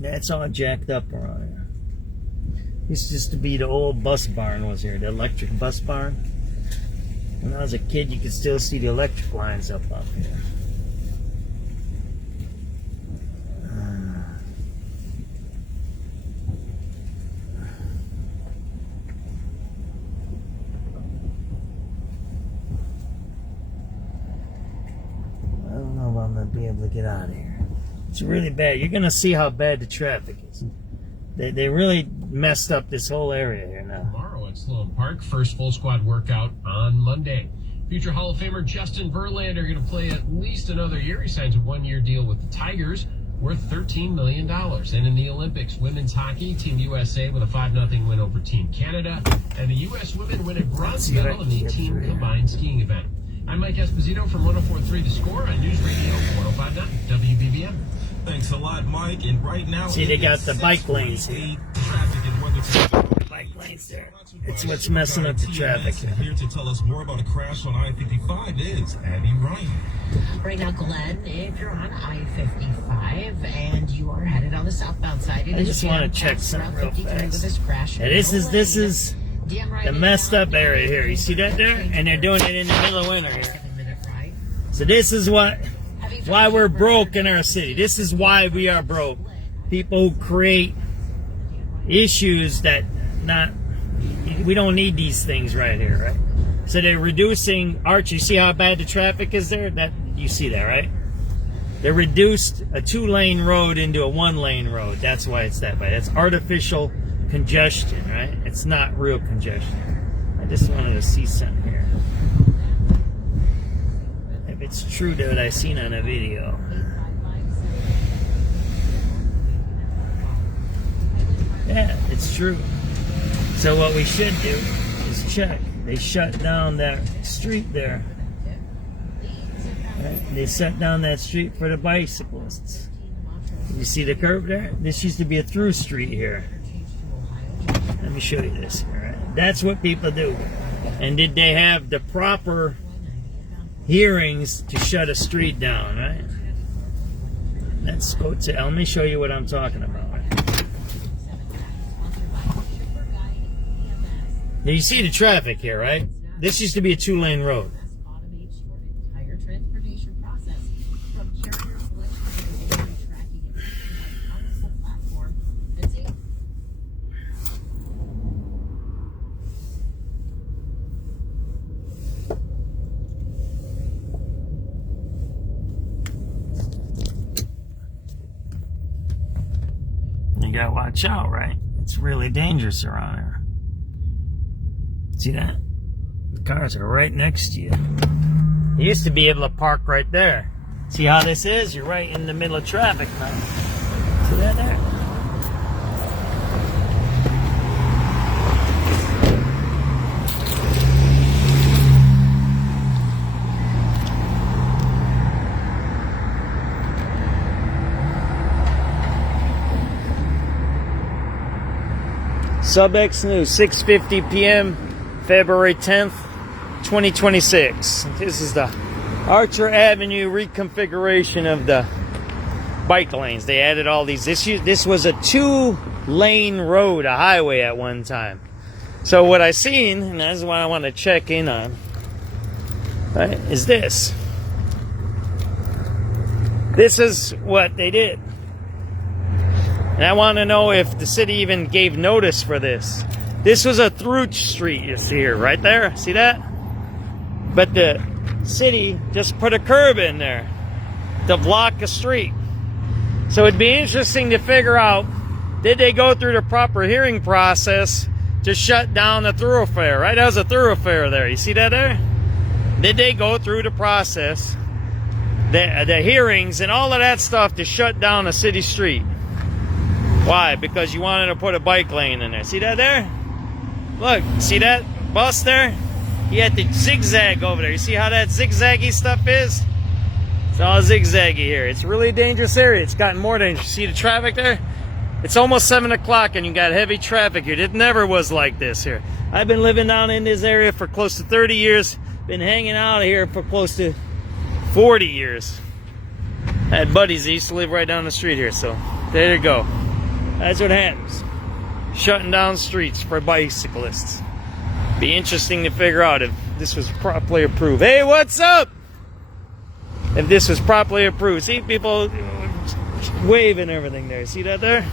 That's all jacked up around here. This used to be the old bus barn was here, the electric bus barn. When I was a kid, you could still see the electric lines up here. I don't know if I'm going to be able to get out of here. It's really bad. You're going to see how bad the traffic is. They really messed up this whole area here now. Tomorrow at Sloan Park, first full squad workout on Monday. Future Hall of Famer Justin Verlander going to play at least another year. He signs a one-year deal with the Tigers worth $13 million. And in the Olympics, women's hockey, Team USA with a 5-0 win over Team Canada. And the U.S. women win a bronze medal in the team combined skiing event. I'm Mike Esposito from 104.3 The Score on News Radio 105.9 WBBM. Thanks a lot, Mike. And right now, see, they got the bike lanes here. Bike lanes there. It's what's messing up the traffic here. Here to tell us more about a crash on I-55 is Abby Ryan. Right now, Glenn, if you're on I-55 and you are headed on the southbound side, I just want to check something real fast. And this is the messed up area here. You see that there? And they're doing it in the middle of winter here. So this is why we're broke in our city. This is why we are broke. People who create issues that we don't need these things right here, right? So they're reducing Arch. You see how bad the traffic is there? That you see that, right? They reduced a 2-lane road into a 1-lane road. That's why it's that bad. It's artificial congestion, right? It's not real congestion. I just wanted to see something here. If it's true to what I seen on a video. Yeah, it's true. So what we should do is check. They shut down that street there. Right? They shut down that street for the bicyclists. You see the curve there? This used to be a through street here. Let me show you this. All right. That's what people do. And did they have the proper hearings to shut a street down, right? Let's go to, let me show you what I'm talking about. Now you see the traffic here, right? This used to be a 2-lane road. gotta watch out, right? It's really dangerous around here. See that? The cars are right next to you. You used to be able to park right there. See how this is? You're right in the middle of traffic now. See that there? SubX.News, 6:50 p.m., February 10th, 2026. This is the Archer Avenue reconfiguration of the bike lanes. They added all these. This was a 2-lane road, a highway at one time. So what I seen, and that's what I want to check in on, right, is this. This is what they did. And I want to know if the city even gave notice for this. This was a through street, you see here, right there. See that? But the city just put a curb in there to block a street. So it'd be interesting to figure out, did they go through the proper hearing process to shut down the thoroughfare, right? That was a thoroughfare there. You see that there? Did they go through the process, the hearings and all of that stuff to shut down a city street? Why? Because you wanted to put a bike lane in there. See that there? Look, see that bus there? He had to zigzag over there. You see how that zigzaggy stuff is? It's all zigzaggy here. It's a really dangerous area. It's gotten more dangerous. See the traffic there? It's almost 7 o'clock and you got heavy traffic here. It never was like this here. I've been living down in this area for close to 30 years. Been hanging out here for close to 40 years. I had buddies that used to live right down the street here, so there you go. That's what happens. Shutting down streets for bicyclists. Be interesting to figure out if this was properly approved. Hey, what's up? If this was properly approved. See people waving everything there. See that there?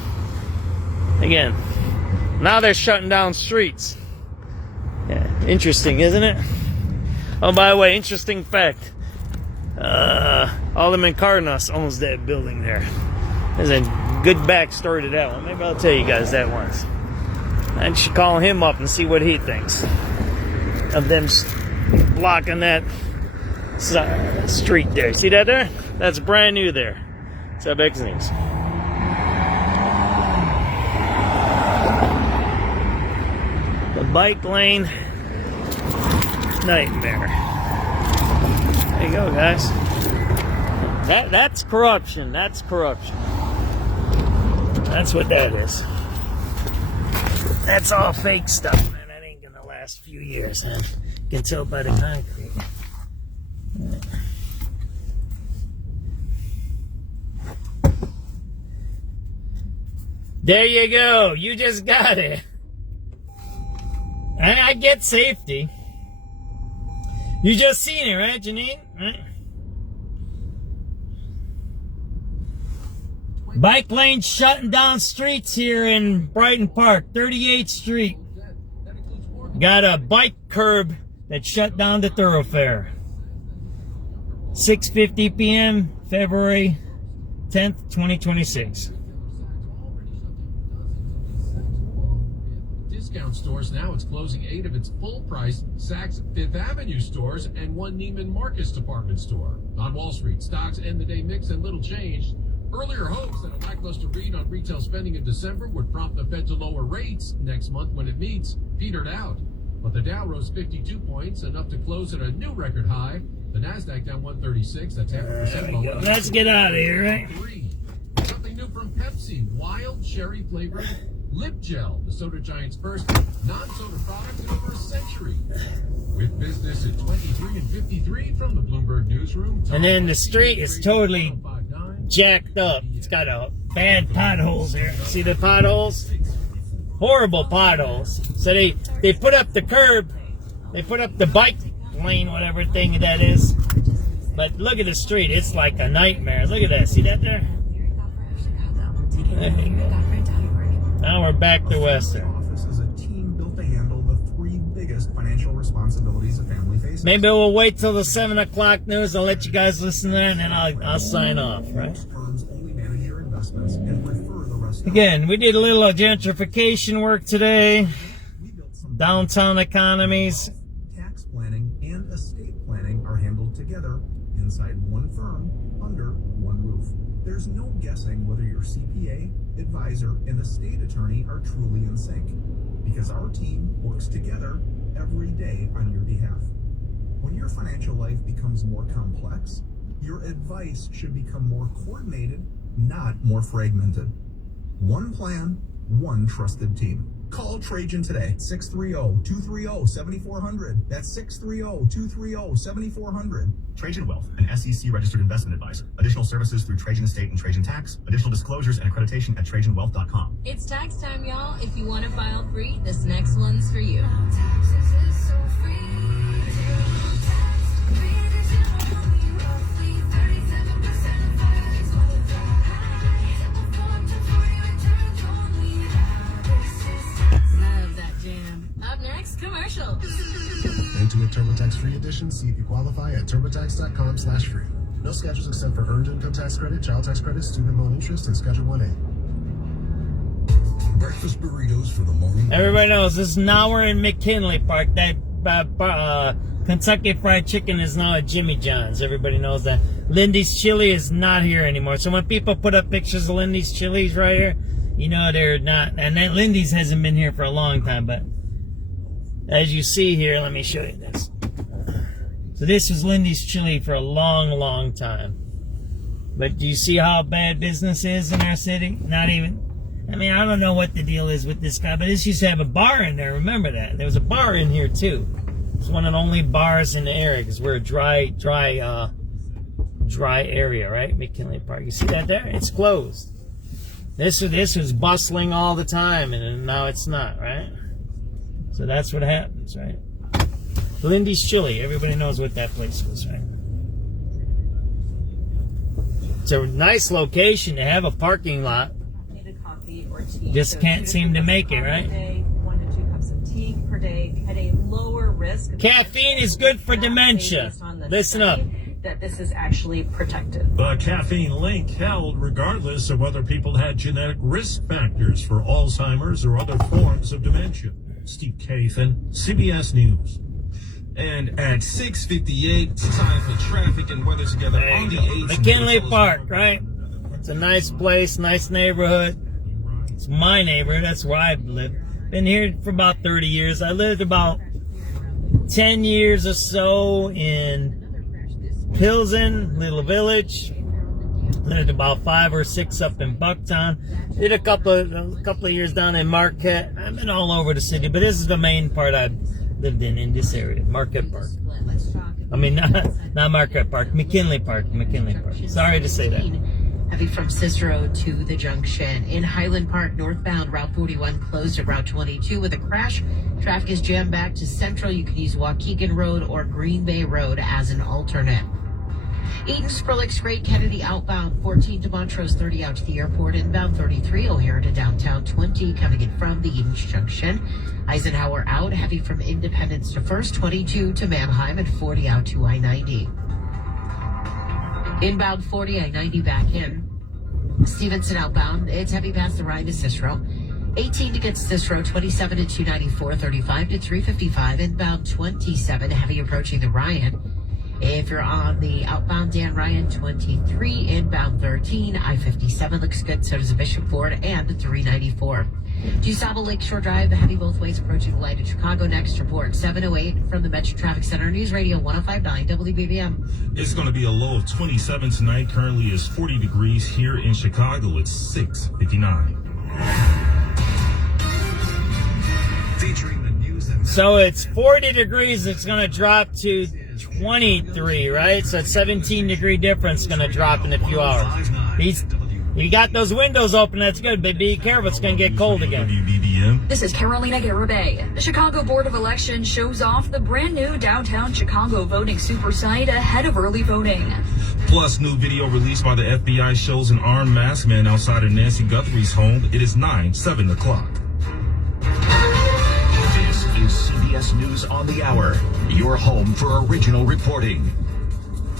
Again, now they're shutting down streets. Yeah, interesting, isn't it? Oh, by the way, interesting fact. Alderman Cardenas owns that building there. There's a good backstory to that one. Maybe I'll tell you guys that once. I should call him up and see what he thinks of them blocking that street there. See that there? That's brand new there. SubX.News. The bike lane nightmare. There you go, guys. That's corruption. That's corruption. That's what that is. That's all fake stuff, man. That ain't gonna last a few years, man. You can tell by the concrete. There you go. You just got it. And I get safety. You just seen it, right, Janine? Right? Bike lane shutting down streets here in Brighton Park, 38th Street. Got a bike curb that shut down the thoroughfare. 6:50 p.m., February 10th, 2026. Discount stores now, it's closing 8 of its full-price Saks Fifth Avenue stores and 1 Neiman Marcus department store. On Wall Street, stocks end the day mixed and little changed. Earlier hopes that a lackluster read on retail spending in December would prompt the Fed to lower rates next month when it meets petered out. But the Dow rose 52 points, enough to close at a new record high. The Nasdaq down 136. That's 0.5% lower. Let's get out of here, right? Something new from Pepsi: wild cherry flavored lip gel, the soda giant's first non-soda product in over a century. With business at 23 and 53 from the Bloomberg newsroom. And then the street is totally jacked up. It's got a bad potholes here. See the potholes? Horrible potholes. So they put up the curb. They put up the bike lane, whatever thing that is. But look at the street. It's like a nightmare. Look at that. See that there? There you go. Now we're back to Western. Maybe we'll wait till the 7 o'clock news. I'll let you guys listen to that, and then I'll sign off, right? Again, we did a little gentrification work today. Downtown economies. Tax planning and estate planning are handled together inside one firm under one roof. There's no guessing whether your CPA, advisor, and estate attorney are truly in sync, because our team works together every day on your behalf. When your financial life becomes more complex, your advice should become more coordinated, not more fragmented. One plan, one trusted team. Call Trajan today, 630-230-7400. That's 630-230-7400. Trajan Wealth, an SEC registered investment advisor. Additional services through Trajan Estate and Trajan Tax. Additional disclosures and accreditation at TrajanWealth.com. It's tax time, y'all. If you want to file free, this next one's for you. Commercial. Intimate TurboTax Free Edition. See if you qualify at TurboTax.com/free. No schedules except for earned income tax credit, child tax credit, student loan interest, and Schedule 1A. Breakfast burritos for the morning. Everybody knows this. Now we're in McKinley Park. That Kentucky Fried Chicken is now at Jimmy John's. Everybody knows that. Lindy's Chili is not here anymore. So when people put up pictures of Lindy's Chili's right here, you know they're not. And that Lindy's hasn't been here for a long time, but as you see here, let me show you this. So this was Lindy's Chili for a long, long time. But do you see how bad business is in our city? Not even, I mean, I don't know what the deal is with this guy, but this used to have a bar in there. Remember that? There was a bar in here too. It's one of the only bars in the area because we're a dry area, right? McKinley Park. You see that there? It's closed. This was bustling all the time, and now it's not, right? So that's what happens, right? Lindy's Chili. Everybody knows what that place was, right? It's a nice location to have a parking lot. Just can't seem to make it, right? 1 to 2 cups of tea per day at a lower risk. Caffeine is good for dementia. Listen up. That this is actually protected. The caffeine link held regardless of whether people had genetic risk factors for Alzheimer's or other forms of dementia. Steve Kathan, CBS News. And at 6:58, it's time for traffic and weather together on the 8th. McKinley Park, right? It's a nice place, nice neighborhood. It's my neighborhood. That's where I've lived. Been here for about 30 years. I lived about 10 years or so in Pilsen, Little Village. Lived about 5 or 6 up in Bucktown. Did a couple of years down in Marquette. I've been all over the city, but this is the main part I've lived in this area, Marquette Park. I mean, not Marquette Park, McKinley Park. Sorry to say that. Heavy from Cicero to the junction. In Highland Park, northbound, Route 41 closed at Route 22 with a crash. Traffic is jammed back to Central. You can use Waukegan Road or Green Bay Road as an alternate. Eaton Skrillex Great Kennedy outbound 14 to Montrose, 30 out to the airport, inbound 33 O'Hare to downtown, 20 coming in from the Eaton Junction. Eisenhower out, heavy from Independence to First, 22 to Manheim, and 40 out to I-90. Inbound 40, I-90 back in. Stevenson outbound, it's heavy past the Rhine to Cicero. 18 to get Cicero, 27 to 294, 35 to 355, inbound 27, heavy approaching the Ryan. If you're on the outbound Dan Ryan, 23, inbound 13, I-57 looks good, so does the Bishop Ford, and 394. DuSable Lakeshore Drive, the heavy both ways approaching the light of Chicago. Next report, 708 from the Metro Traffic Center, News Radio 105.9 WBBM. It's going to be a low of 27 tonight. Currently is 40 degrees here in Chicago. It's 6:59. Featuring the news and So it's 40 degrees. It's going to drop to 23, right? So it's 17-degree difference going to drop in a few hours. You got those windows open, that's good, but be careful, it's going to get cold again. This is Carolina Garibay. The Chicago Board of Elections shows off the brand new downtown Chicago voting super site ahead of early voting. Plus, new video released by the FBI shows an armed masked man outside of Nancy Guthrie's home. It is 7 o'clock. This is CBS News on the Hour, your home for original reporting.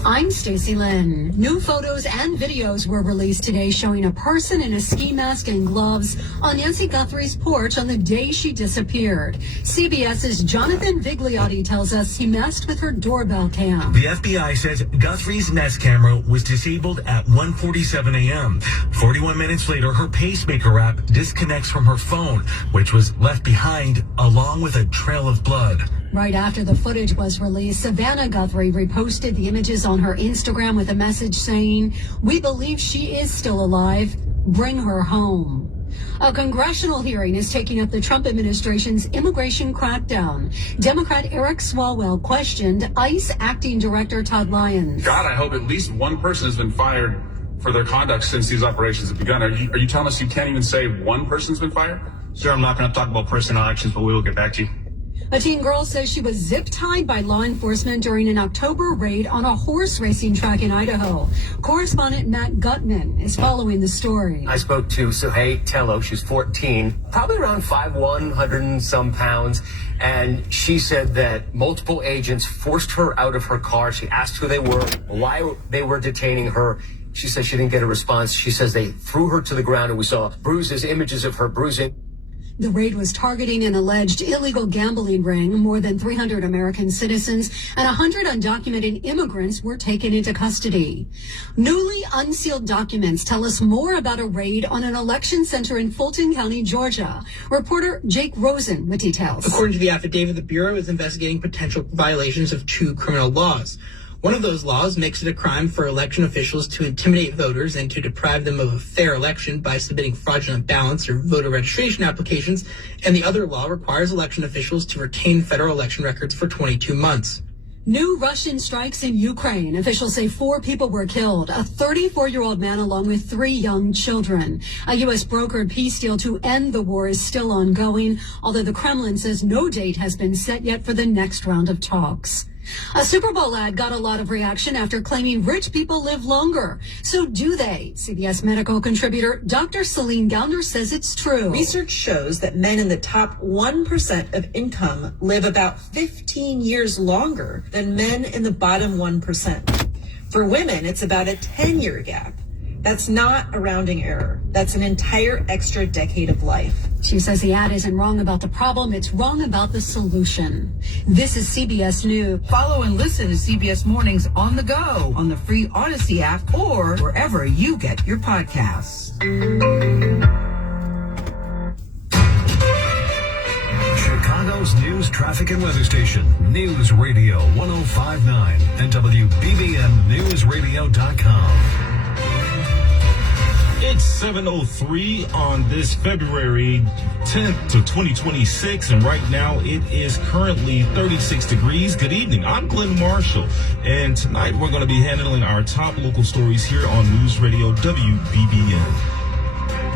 I'm Stacey Lynn. New photos and videos were released today showing a person in a ski mask and gloves on Nancy Guthrie's porch on the day she disappeared. CBS's Jonathan Vigliotti tells us he messed with her doorbell cam. The FBI says Guthrie's Nest camera was disabled at 1:47 a.m. 41 minutes later, her pacemaker app disconnects from her phone, which was left behind along with a trail of blood. Right after the footage was released, Savannah Guthrie reposted the images on her Instagram with a message saying, "We believe she is still alive. Bring her home." A congressional hearing is taking up the Trump administration's immigration crackdown. Democrat Eric Swalwell questioned ICE acting director Todd Lyons. God, I hope at least one person has been fired for their conduct since these operations have begun. Are you telling us you can't even say one person's been fired? Sir, I'm not going to talk about personal actions, but we will get back to you. A teen girl says she was zip-tied by law enforcement during an October raid on a horse racing track in Idaho. Correspondent Matt Gutman is following the story. I spoke to Suhey Tello. She's 14, probably around 5'1", 100 and some pounds. And she said that multiple agents forced her out of her car. She asked who they were, why they were detaining her. She said she didn't get a response. She says they threw her to the ground and we saw bruises, images of her bruising. The raid was targeting an alleged illegal gambling ring. More than 300 American citizens and 100 undocumented immigrants were taken into custody. Newly unsealed documents tell us more about a raid on an election center in Fulton County, Georgia. Reporter Jake Rosen with details. According to the affidavit, the Bureau is investigating potential violations of 2 criminal laws. One of those laws makes it a crime for election officials to intimidate voters and to deprive them of a fair election by submitting fraudulent ballots or voter registration applications, and the other law requires election officials to retain federal election records for 22 months. New Russian strikes in Ukraine. Officials say 4 people were killed, a 34-year-old man along with 3 young children. A U.S. brokered peace deal to end the war is still ongoing, although the Kremlin says no date has been set yet for the next round of talks. A Super Bowl ad got a lot of reaction after claiming rich people live longer. So do they? CBS medical contributor Dr. Celine Gounder says it's true. Research shows that men in the top 1% of income live about 15 years longer than men in the bottom 1%. For women, it's about a 10-year gap. That's not a rounding error. That's an entire extra decade of life. She says the ad isn't wrong about the problem. It's wrong about the solution. This is CBS News. Follow and listen to CBS Mornings on the go on the free Odyssey app or wherever you get your podcasts. Chicago's news, traffic, and weather station, News Radio 105.9 and WBBMNewsRadio.com. It's 7:03 on this February 10th to 2026, and right now it is currently 36 degrees. Good evening. I'm Glenn Marshall, and tonight we're going to be handling our top local stories here on News Radio WBBM.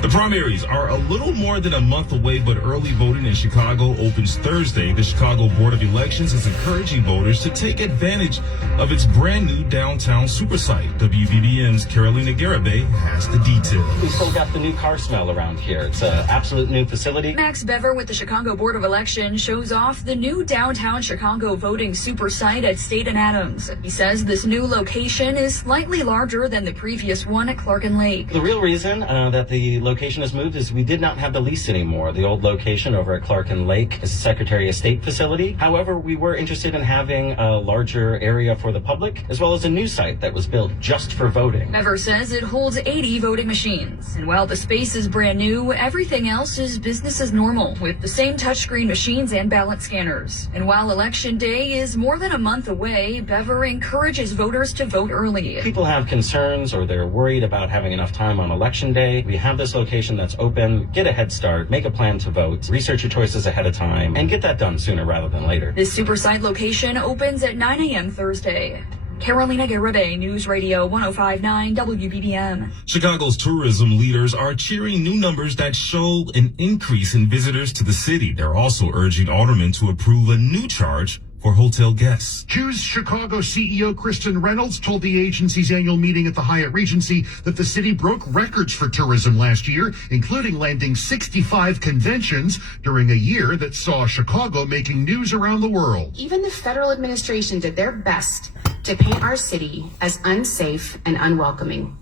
The primaries are a little more than a month away, but early voting in Chicago opens Thursday. The Chicago Board of Elections is encouraging voters to take advantage of its brand new downtown super site. WBBM's Carolina Garibay has the details. We still got the new car smell around here. It's an absolute new facility. Max Bever with the Chicago Board of Elections shows off the new downtown Chicago voting super site at State and Adams. He says this new location is slightly larger than the previous one at Clark and Lake. The real reason that the location has moved is we did not have the lease anymore. The old location over at Clark and Lake is a Secretary of State facility. However, we were interested in having a larger area for the public, as well as a new site that was built just for voting. Bever says it holds 80 voting machines. And while the space is brand new, everything else is business as normal, with the same touchscreen machines and ballot scanners. And while Election Day is more than a month away, Bever encourages voters to vote early. People have concerns or they're worried about having enough time on Election Day. We have this location that's open. Get a head start, make a plan to vote, research your choices ahead of time, and get that done sooner rather than later. This super site location opens at 9 a.m. Thursday. Carolina Garibay, News Radio 105.9 WBBM. Chicago's tourism leaders are cheering new numbers that show an increase in visitors to the city. They're also urging aldermen to approve a new charge for hotel guests. Choose Chicago CEO Kristen Reynolds told the agency's annual meeting at the Hyatt Regency that the city broke records for tourism last year, including landing 65 conventions during a year that saw Chicago making news around the world. Even the federal administration did their best to paint our city as unsafe and unwelcoming.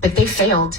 But they failed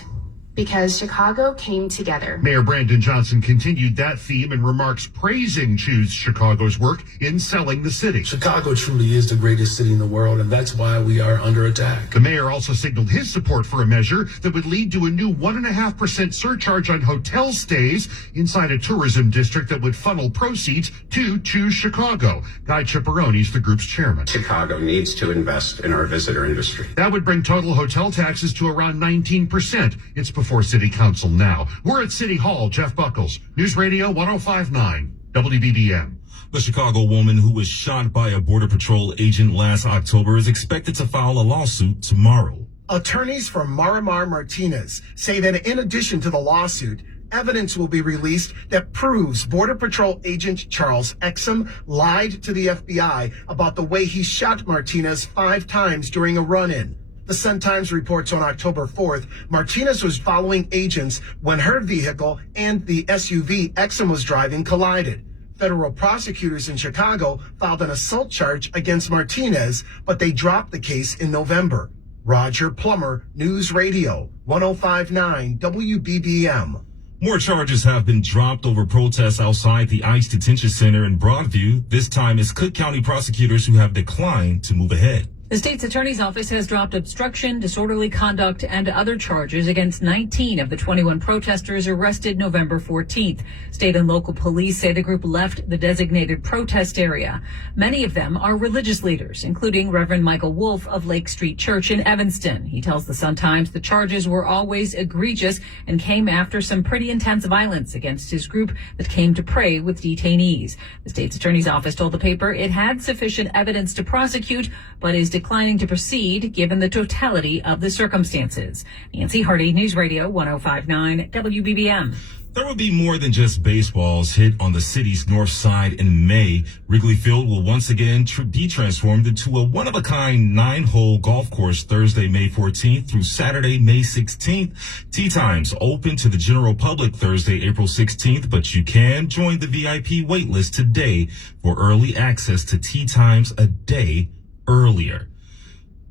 because Chicago came together. Mayor Brandon Johnson continued that theme in remarks praising Choose Chicago's work in selling the city. Chicago truly is the greatest city in the world, and that's why we are under attack. The mayor also signaled his support for a measure that would lead to a new 1.5% surcharge on hotel stays inside a tourism district that would funnel proceeds to Choose Chicago. Guy Ciparone is the group's chairman. Chicago needs to invest in our visitor industry. That would bring total hotel taxes to around 19%. It's before City Council now. We're at City Hall. Jeff Buckles, News Radio 105.9 WBBM. The Chicago woman who was shot by a Border Patrol agent last October is expected to file a lawsuit tomorrow. Attorneys for Marimar Martinez say that in addition to the lawsuit, evidence will be released that proves Border Patrol agent Charles Exum lied to the FBI about the way he shot Martinez 5 times during a run-in. The Sun-Times reports on October 4th, Martinez was following agents when her vehicle and the SUV Exum was driving collided. Federal prosecutors in Chicago filed an assault charge against Martinez, but they dropped the case in November. Roger Plummer, News Radio 105.9 WBBM. More charges have been dropped over protests outside the ICE detention center in Broadview. This time it's Cook County prosecutors who have declined to move ahead. The state's attorney's office has dropped obstruction, disorderly conduct, and other charges against 19 of the 21 protesters arrested November 14th. State and local police say the group left the designated protest area. Many of them are religious leaders, including Reverend Michael Wolf of Lake Street Church in Evanston. He tells the Sun-Times the charges were always egregious and came after some pretty intense violence against his group that came to pray with detainees. The state's attorney's office told the paper it had sufficient evidence to prosecute, but is declining to proceed given the totality of the circumstances. Nancy Hardy, News Radio 105.9 WBBM. There will be more than just baseballs hit on the city's north side in May. Wrigley Field will once again be transformed into a one-of-a-kind 9-hole golf course Thursday, May 14th through Saturday, May 16th. Tee times open to the general public Thursday, April 16th, but you can join the VIP waitlist today for early access to tee times a day earlier.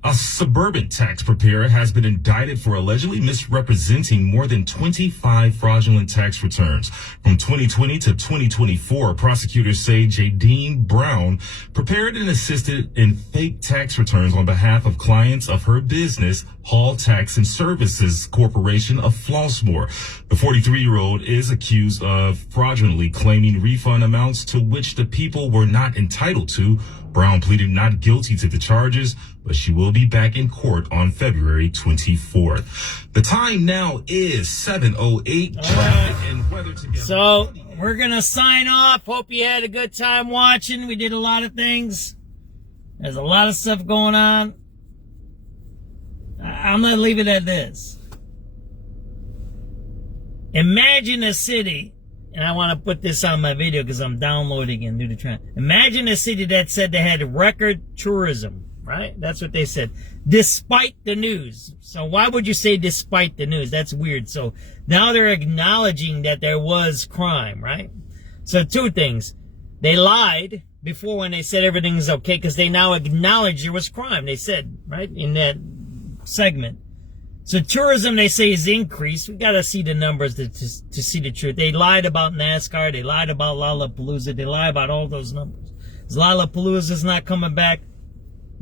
A suburban tax preparer has been indicted for allegedly misrepresenting more than 25 fraudulent tax returns. From 2020 to 2024, prosecutors say Jadine Brown prepared and assisted in fake tax returns on behalf of clients of her business, Hall Tax and Services Corporation of Flossmoor. The 43-year-old is accused of fraudulently claiming refund amounts to which the people were not entitled to. Brown pleaded not guilty to the charges, but she will be back in court on February 24th. The time now is 7:08. Traffic and weather together. So we're going to sign off. Hope you had a good time watching. We did a lot of things. There's a lot of stuff going on. I'm going to leave it at this. Imagine a city, and I want to put this on my video because I'm downloading and do the trend. Imagine a city that said they had record tourism, right? That's what they said, despite the news. So why would you say despite the news? That's weird. So now they're acknowledging that there was crime, right? So 2 things. They lied before when they said everything's okay because they now acknowledge there was crime. They said, right, in that segment. So tourism, they say, is increased. We got to see the numbers to see the truth. They lied about NASCAR. They lied about Lollapalooza. They lied about all those numbers. Lollapalooza's not coming back.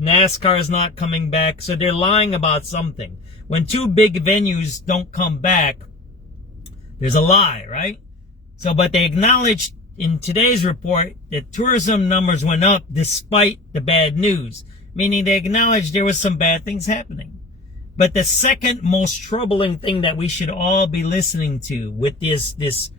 NASCAR is not coming back. So they're lying about something. When 2 big venues don't come back, there's a lie, right? So, but they acknowledged in today's report that tourism numbers went up despite the bad news, meaning they acknowledged there was some bad things happening. But the second most troubling thing that we should all be listening to with this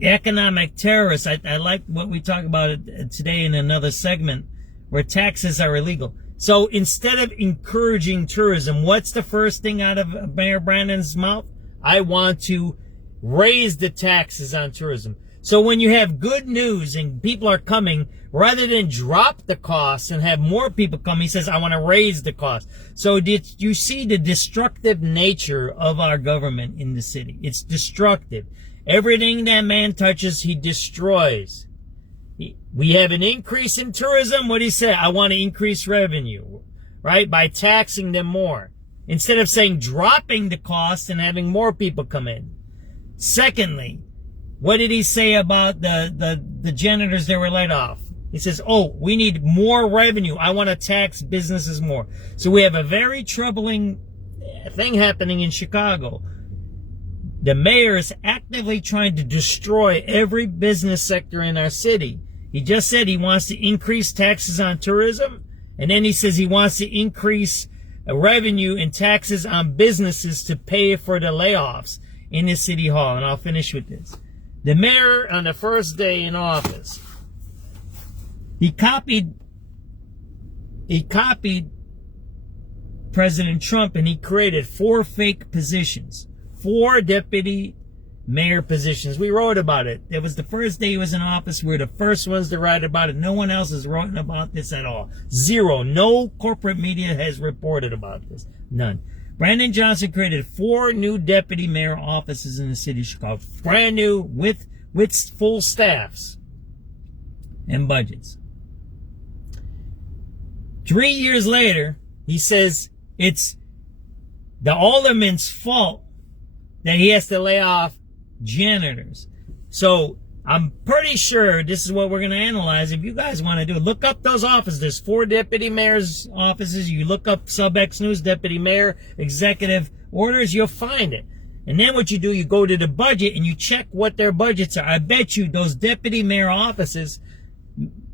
economic terrorists, I like what we talk about today in another segment, where taxes are illegal. So instead of encouraging tourism, what's the first thing out of Mayor Brandon's mouth? I want to raise the taxes on tourism. So when you have good news and people are coming, rather than drop the cost and have more people come, he says, I want to raise the cost. So did you see the destructive nature of our government in the city? It's destructive. Everything that man touches, he destroys. We have an increase in tourism. What do you say? I want to increase revenue, right? By taxing them more. Instead of saying dropping the cost and having more people come in. Secondly, what did he say about the janitors that were laid off? He says, oh, we need more revenue. I want to tax businesses more. So we have a very troubling thing happening in Chicago. The mayor is actively trying to destroy every business sector in our city. He just said he wants to increase taxes on tourism, and then he says he wants to increase revenue and taxes on businesses to pay for the layoffs in the city hall. And I'll finish with this. The mayor, on the first day in office, he copied President Trump, and he created 4 fake positions, 4 deputy mayor positions. We wrote about it. It was the first day he was in office. We were the first ones to write about it. No one else has written about this at all. Zero. No corporate media has reported about this. None. Brandon Johnson created 4 new deputy mayor offices in the city of Chicago. Brand new, with full staffs and budgets. 3 years later, he says it's the alderman's fault that he has to lay off janitors. So I'm pretty sure this is what we're going to analyze. If you guys want to do it, look up those offices. There's 4 deputy mayor's offices. You look up SubX.News deputy mayor executive orders, you'll find it. And then what you do, you go to the budget and you check what their budgets are. I bet you those deputy mayor offices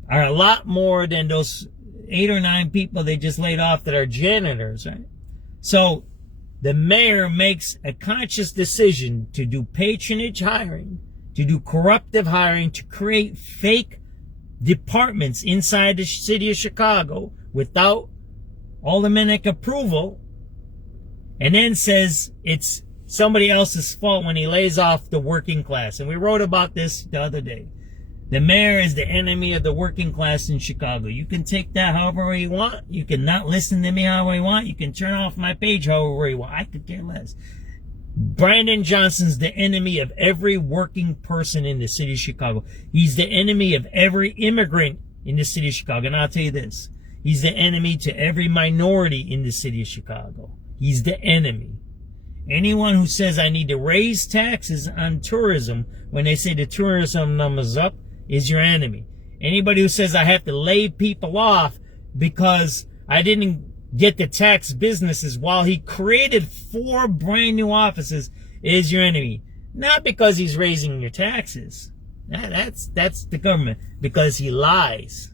are a lot more than those 8 or 9 people they just laid off that are janitors, right? So the mayor makes a conscious decision to do patronage hiring, to do corruptive hiring, to create fake departments inside the city of Chicago without aldermanic approval, and then says it's somebody else's fault when he lays off the working class. And we wrote about this the other day. The mayor is the enemy of the working class in Chicago. You can take that however you want. You can not listen to me however you want. You can turn off my page however you want. I could care less. Brandon Johnson's the enemy of every working person in the city of Chicago. He's the enemy of every immigrant in the city of Chicago. And I'll tell you this. He's the enemy to every minority in the city of Chicago. He's the enemy. Anyone who says I need to raise taxes on tourism when they say the tourism numbers up is your enemy. Anybody who says I have to lay people off because I didn't get to tax businesses while he created 4 brand new offices is your enemy. Not because he's raising your taxes. That's the government. Because he lies.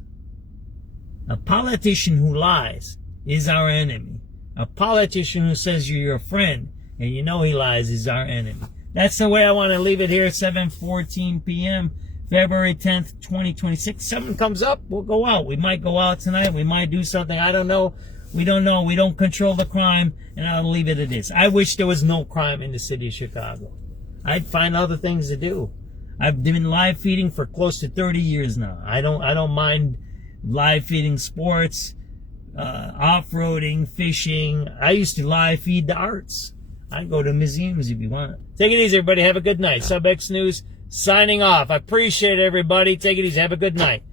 A politician who lies is our enemy. A politician who says you're your friend and you know he lies is our enemy. That's the way I want to leave it here at 7:14 p.m. February 10th, 2026. Something comes up, we'll go out. We might go out tonight. We might do something. I don't know. We don't know. We don't control the crime, and I'll leave it at this. I wish there was no crime in the city of Chicago. I'd find other things to do. I've been live feeding for close to 30 years now. I don't mind live feeding sports, off-roading, fishing. I used to live feed the arts. I'd go to museums if you want. Take it easy, everybody. Have a good night. SubX.News signing off. I appreciate it, everybody. Take it easy. Have a good night.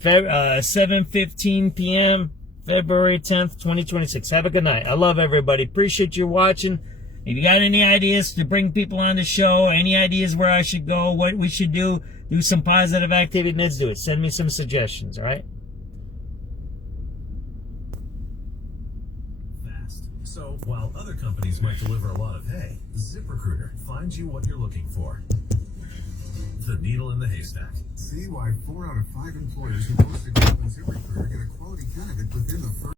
7:15 p.m. February 10th, 2026. Have a good night. I love everybody. Appreciate you watching. If you got any ideas to bring people on the show, any ideas where I should go, what we should do some positive activity, let's do it. Send me some suggestions, all right? So, while other companies might deliver a lot of hay, ZipRecruiter finds you what you're looking for. The needle in the haystack. See why 4 out of 5 employers who post a job on ZipRecruiter get a quality candidate within the first